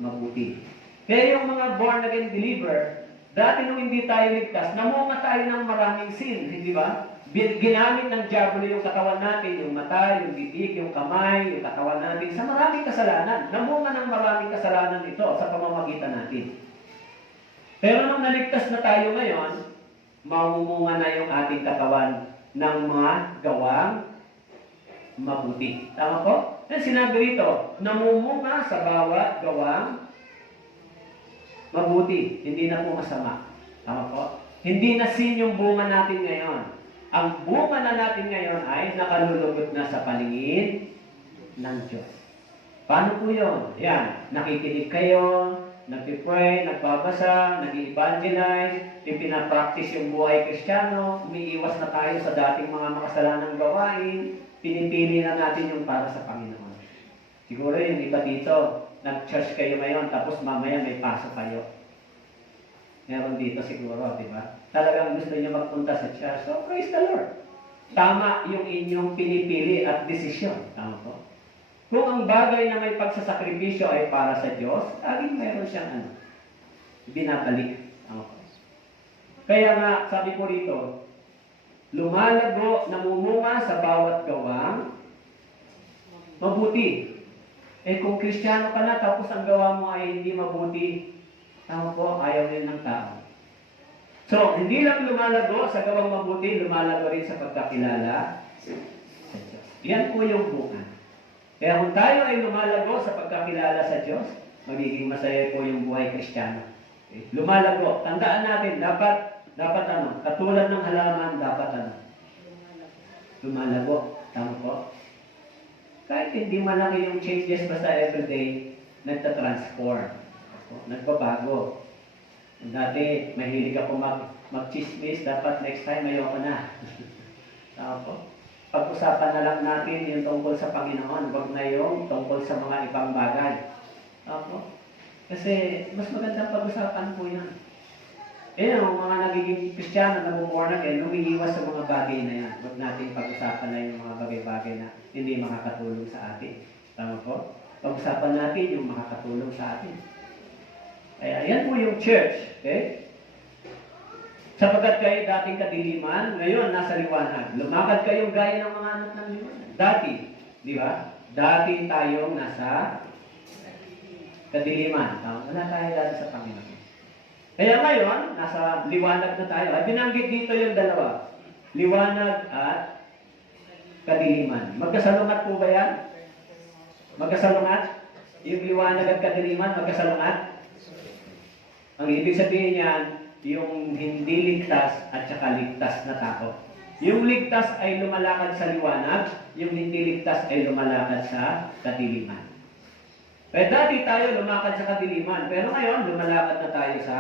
mabuti. Kaya yung mga born-again believer, dati nung hindi tayo ligtas, namunga tayo ng maraming sin, hindi ba? Ginamit ng diablo yung katawan natin, yung mata, yung bibig, yung kamay, yung katawan natin, sa maraming kasalanan. Namunga ng maraming kasalanan ito sa pamamagitan natin. Pero nung naligtas na tayo ngayon, mamumunga na yung ating katawan ng mga gawang mabuti. Tama po? Yan sinabi rito, namumunga sa bawat gawang mabuti. Hindi na po masama. Tama po? Hindi na sin yung bunga natin ngayon. Ang bunga na natin ngayon ay nakalulugod na sa paningin ng Diyos. Paano po yun? Yan, nakikinig kayo, nagpipray, nagbabasa, nag-evangelize, ipinapractice yung buhay Kristiyano, umiiwas na tayo sa dating mga makasalanang gawain, pinipili na natin yung para sa Panginoon. Siguro yung iba dito, nag-church kayo ngayon, tapos mamaya may pasok kayo. Meron dito siguro, di ba? Talagang gusto niyo magpunta sa church. So, praise the Lord. Tama yung inyong pinipili at desisyon. Tama po? Kung ang bagay na may pagsasakripisyo ay para sa Diyos, laging mayroon siyang binabalik. Tama po? Kaya nga, sabi ko rito, lumalago, namumunga sa bawat gawang mabuti. Eh kung Kristiyano ka na, tapos ang gawa mo ay hindi mabuti, tama po, ayaw rin ng tao. So, hindi lang lumalago sa gawang mabuti, lumalago rin sa pagkakilala sa Diyos. Yan po yung bunga. Kaya kung tayo ay lumalago sa pagkakilala sa Diyos, magiging masaya po yung buhay Kristiyano. Okay? Lumalago. Tandaan natin, dapat katulad ng halaman, dapat lumalago. Tama po? Kahit hindi malaki yung changes, basta everyday, nagtatransform. Nagbabago. Dati, mahilig ako mag-chismis, dapat next time ayoko na. Tama po? Pag-usapan na lang natin yung tungkol sa Panginoon, wag na yung tungkol sa mga ibang bagay. Tama po? Kasi, mas magandang pag-usapan po yan. Yung mga nagiging Kristiyano na born again, umiiwas sa mga bagay na yan. Huwag natin pag-usapan na yung mga bagay-bagay na hindi makakatulong sa atin. Tama po? Pag-usapan natin yung makakatulong sa atin. Kaya yan po yung church. Okay? Sapagkat kayo dating kadiliman, ngayon nasa liwanag. Lumakad kayong gaya ng mga anak ng liwanag. Dati, di ba? Dati tayong nasa kadiliman. Wala tayo dati sa Panginoon. Kaya ngayon, nasa liwanag na tayo. At binanggit dito yung dalawa. Liwanag at kadiliman. Magkasalungat po ba yan? Magkasalungat? Yung liwanag at kadiliman, magkasalungat? Ang ibig sabihin niyan, yung hindi ligtas at saka ligtas na tao. Yung ligtas ay lumalakad sa liwanag, yung hindi ligtas ay lumalakad sa kadiliman. Kaya dati tayo lumakad sa kadiliman, pero ngayon lumalakad na tayo sa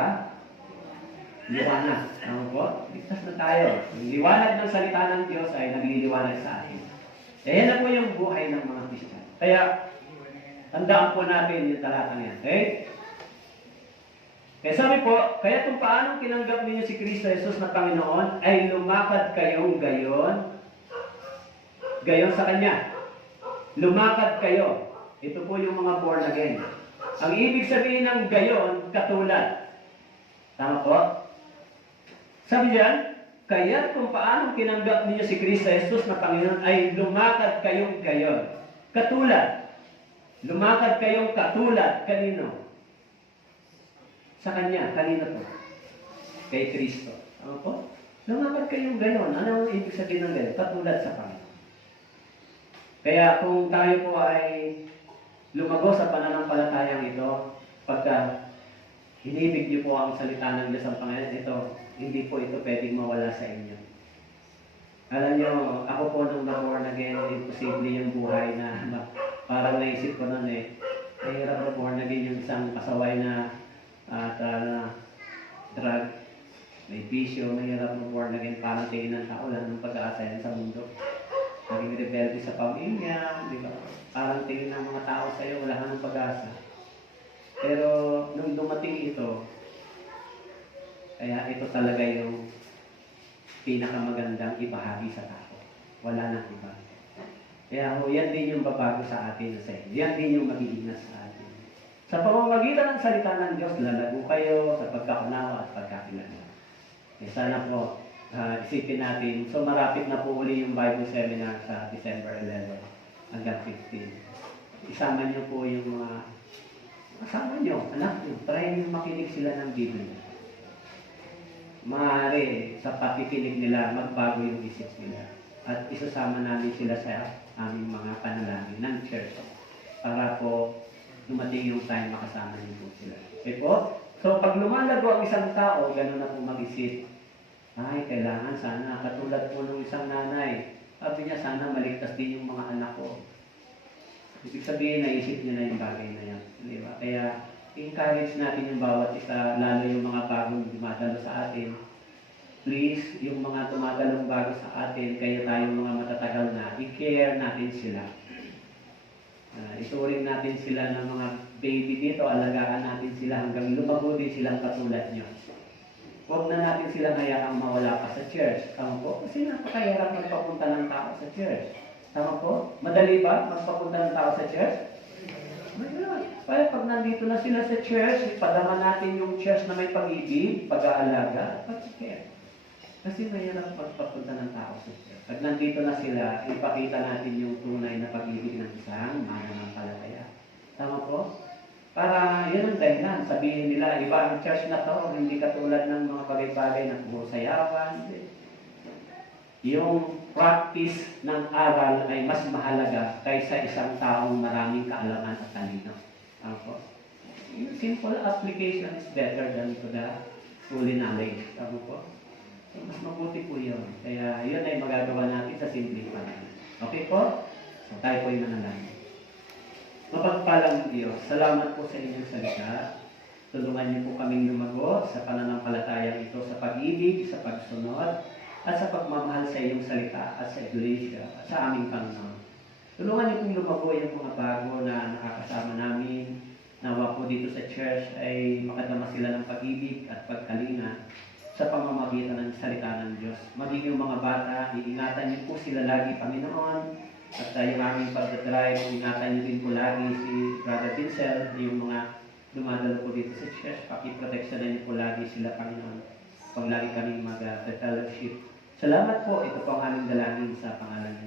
liwanag. Tama po? Ligtas na tayo. Yung liwanag ng salita ng Diyos ay nagliliwanag sa atin. Kaya na po yung buhay ng mga Kristiyano. Kaya, tandaan po natin yung talatang yan. Okay? Kaya sabi po, kaya kung paanong tinanggap ninyo si Kristo Jesus na Panginoon, ay lumakad kayong gayon sa Kanya. Lumakad kayo. Ito po yung mga born again. Ang ibig sabihin ng gayon, katulad. Tama po? Sabi diyan, kaya kung paanong tinanggap ninyo si Kristo Jesus na Panginoon, ay lumakad kayong gayon. Katulad. Lumakad kayong katulad. Kanino? Sa Kanya. Kanino po? Kay Kristo. Tama po? Lumakad kayong gayon. Ano ang ibig sabihin ng gayon? Katulad sa Panginoon. Kaya kung tayo po ay lumago sa pananampalatayang ito, pagka hinibig niyo po ang salita ng Diyos ang Panginoon, ito, hindi po ito pwedeng mawala sa inyo. Alam niyo, ako po nung na-born again, imposible yung buhay na parang naisip ko nun mahirap na born again yung isang pasaway na drug, may bisyo, mahirap na born again, parang tingin ng tao lang ng pag-aasa yan sa mundo. Naging rebelde sa pamilya, di ba? Parang tingin ng mga tao sa iyo, wala ka ng pag-asa. Pero nung dumating ito, Kaya ito talaga yung pinakamagandang ibahagi sa tao. Wala nang iba. Kaya yan din yung babago sa atin sa inyo. Yan din yung magiging sa atin. Sa pamamagitan ng salita ng Diyos, lalago kayo sa pagkaunawa at pagkakilala. Sana po, isipin natin. So marapit na po uli yung Bible Seminar sa December 11 hanggang 15. Isama niyo po yung mga kasama niyo, anak niyo. Try niyo makinig sila ng Biblia. Maaari sa pakikinig nila, magbago yung isip nila. At isasama namin sila sa aming mga panalangin ng church para po dumating yung time makasama niyo po sila. Okay po? So pag lumalago ang isang tao, gano'n na po mag-isip. Ay, kailangan sana, katulad po ng isang nanay, sabi niya, sana maligtas din yung mga anak ko. Ibig sabihin, naisip niya na yung bagay na yan. Di ba? Kaya, encourage natin yung bawat isa, lalo yung mga bagong dumadalo sa atin. Please, yung mga tumadalong bago sa atin, kayo tayong mga matatagal na, i-care natin sila. Ituring natin sila ng mga baby dito, alagaan natin sila hanggang lumago din silang katulad nyo. Huwag na natin silang hayaang mawala pa sa church. Tama po? Kasi napakahirap magpapunta ng tao sa church. Tama po? Madali ba magpapunta ng tao sa church? Mayroon. Kaya pag nandito na sila sa church, padama natin yung church na may pag-ibig, pag-aalaga, pag-care. Kasi mahirap magpapunta ng tao sa church. Pag nandito na sila, ipakita natin yung tunay na pag-ibig ng isang mananampalataya. Tama po? Para yun ang dahilan. Sabihin nila, iba ang church na to, hindi katulad ng mga bagay-bagay na puro sayawan. Yung practice ng aral ay mas mahalaga kaysa isang taong maraming kaalaman at talino. Tama po? Yung simple application is better than to the fully knowledge. Tama po? So, mas mabuti po yun. Kaya yun ay magagawa natin sa simple paraan. Okay po? So tayo po yung manalangin. Mapagpalang Diyos, salamat po sa inyong salita. Tulungan niyo po kaming lumago sa pananampalatayang ito sa pag-ibig, sa pagsunod, at sa pagmamahal sa inyong salita at sa iglesia at sa aming Panginoon. Tulungan niyo pong lumago yung mga bago na nakakasama namin. Nawa po dito sa church ay makadama sila ng pag-ibig at pagkalinga sa pamamagitan ng salita ng Diyos. Maging yung mga bata, iingatan niyo po sila lagi, Panginoon. At yung aming pagdadrive, ingatan niyo din po lagi si Brother Vincel, yung mga dumadalo po dito sa church. Pakiproteksyonan niyo po lagi sila, Panginoon. Pag lagi kaming mag-fellowship. Salamat po. Ito po ang aming dalangin sa pangalan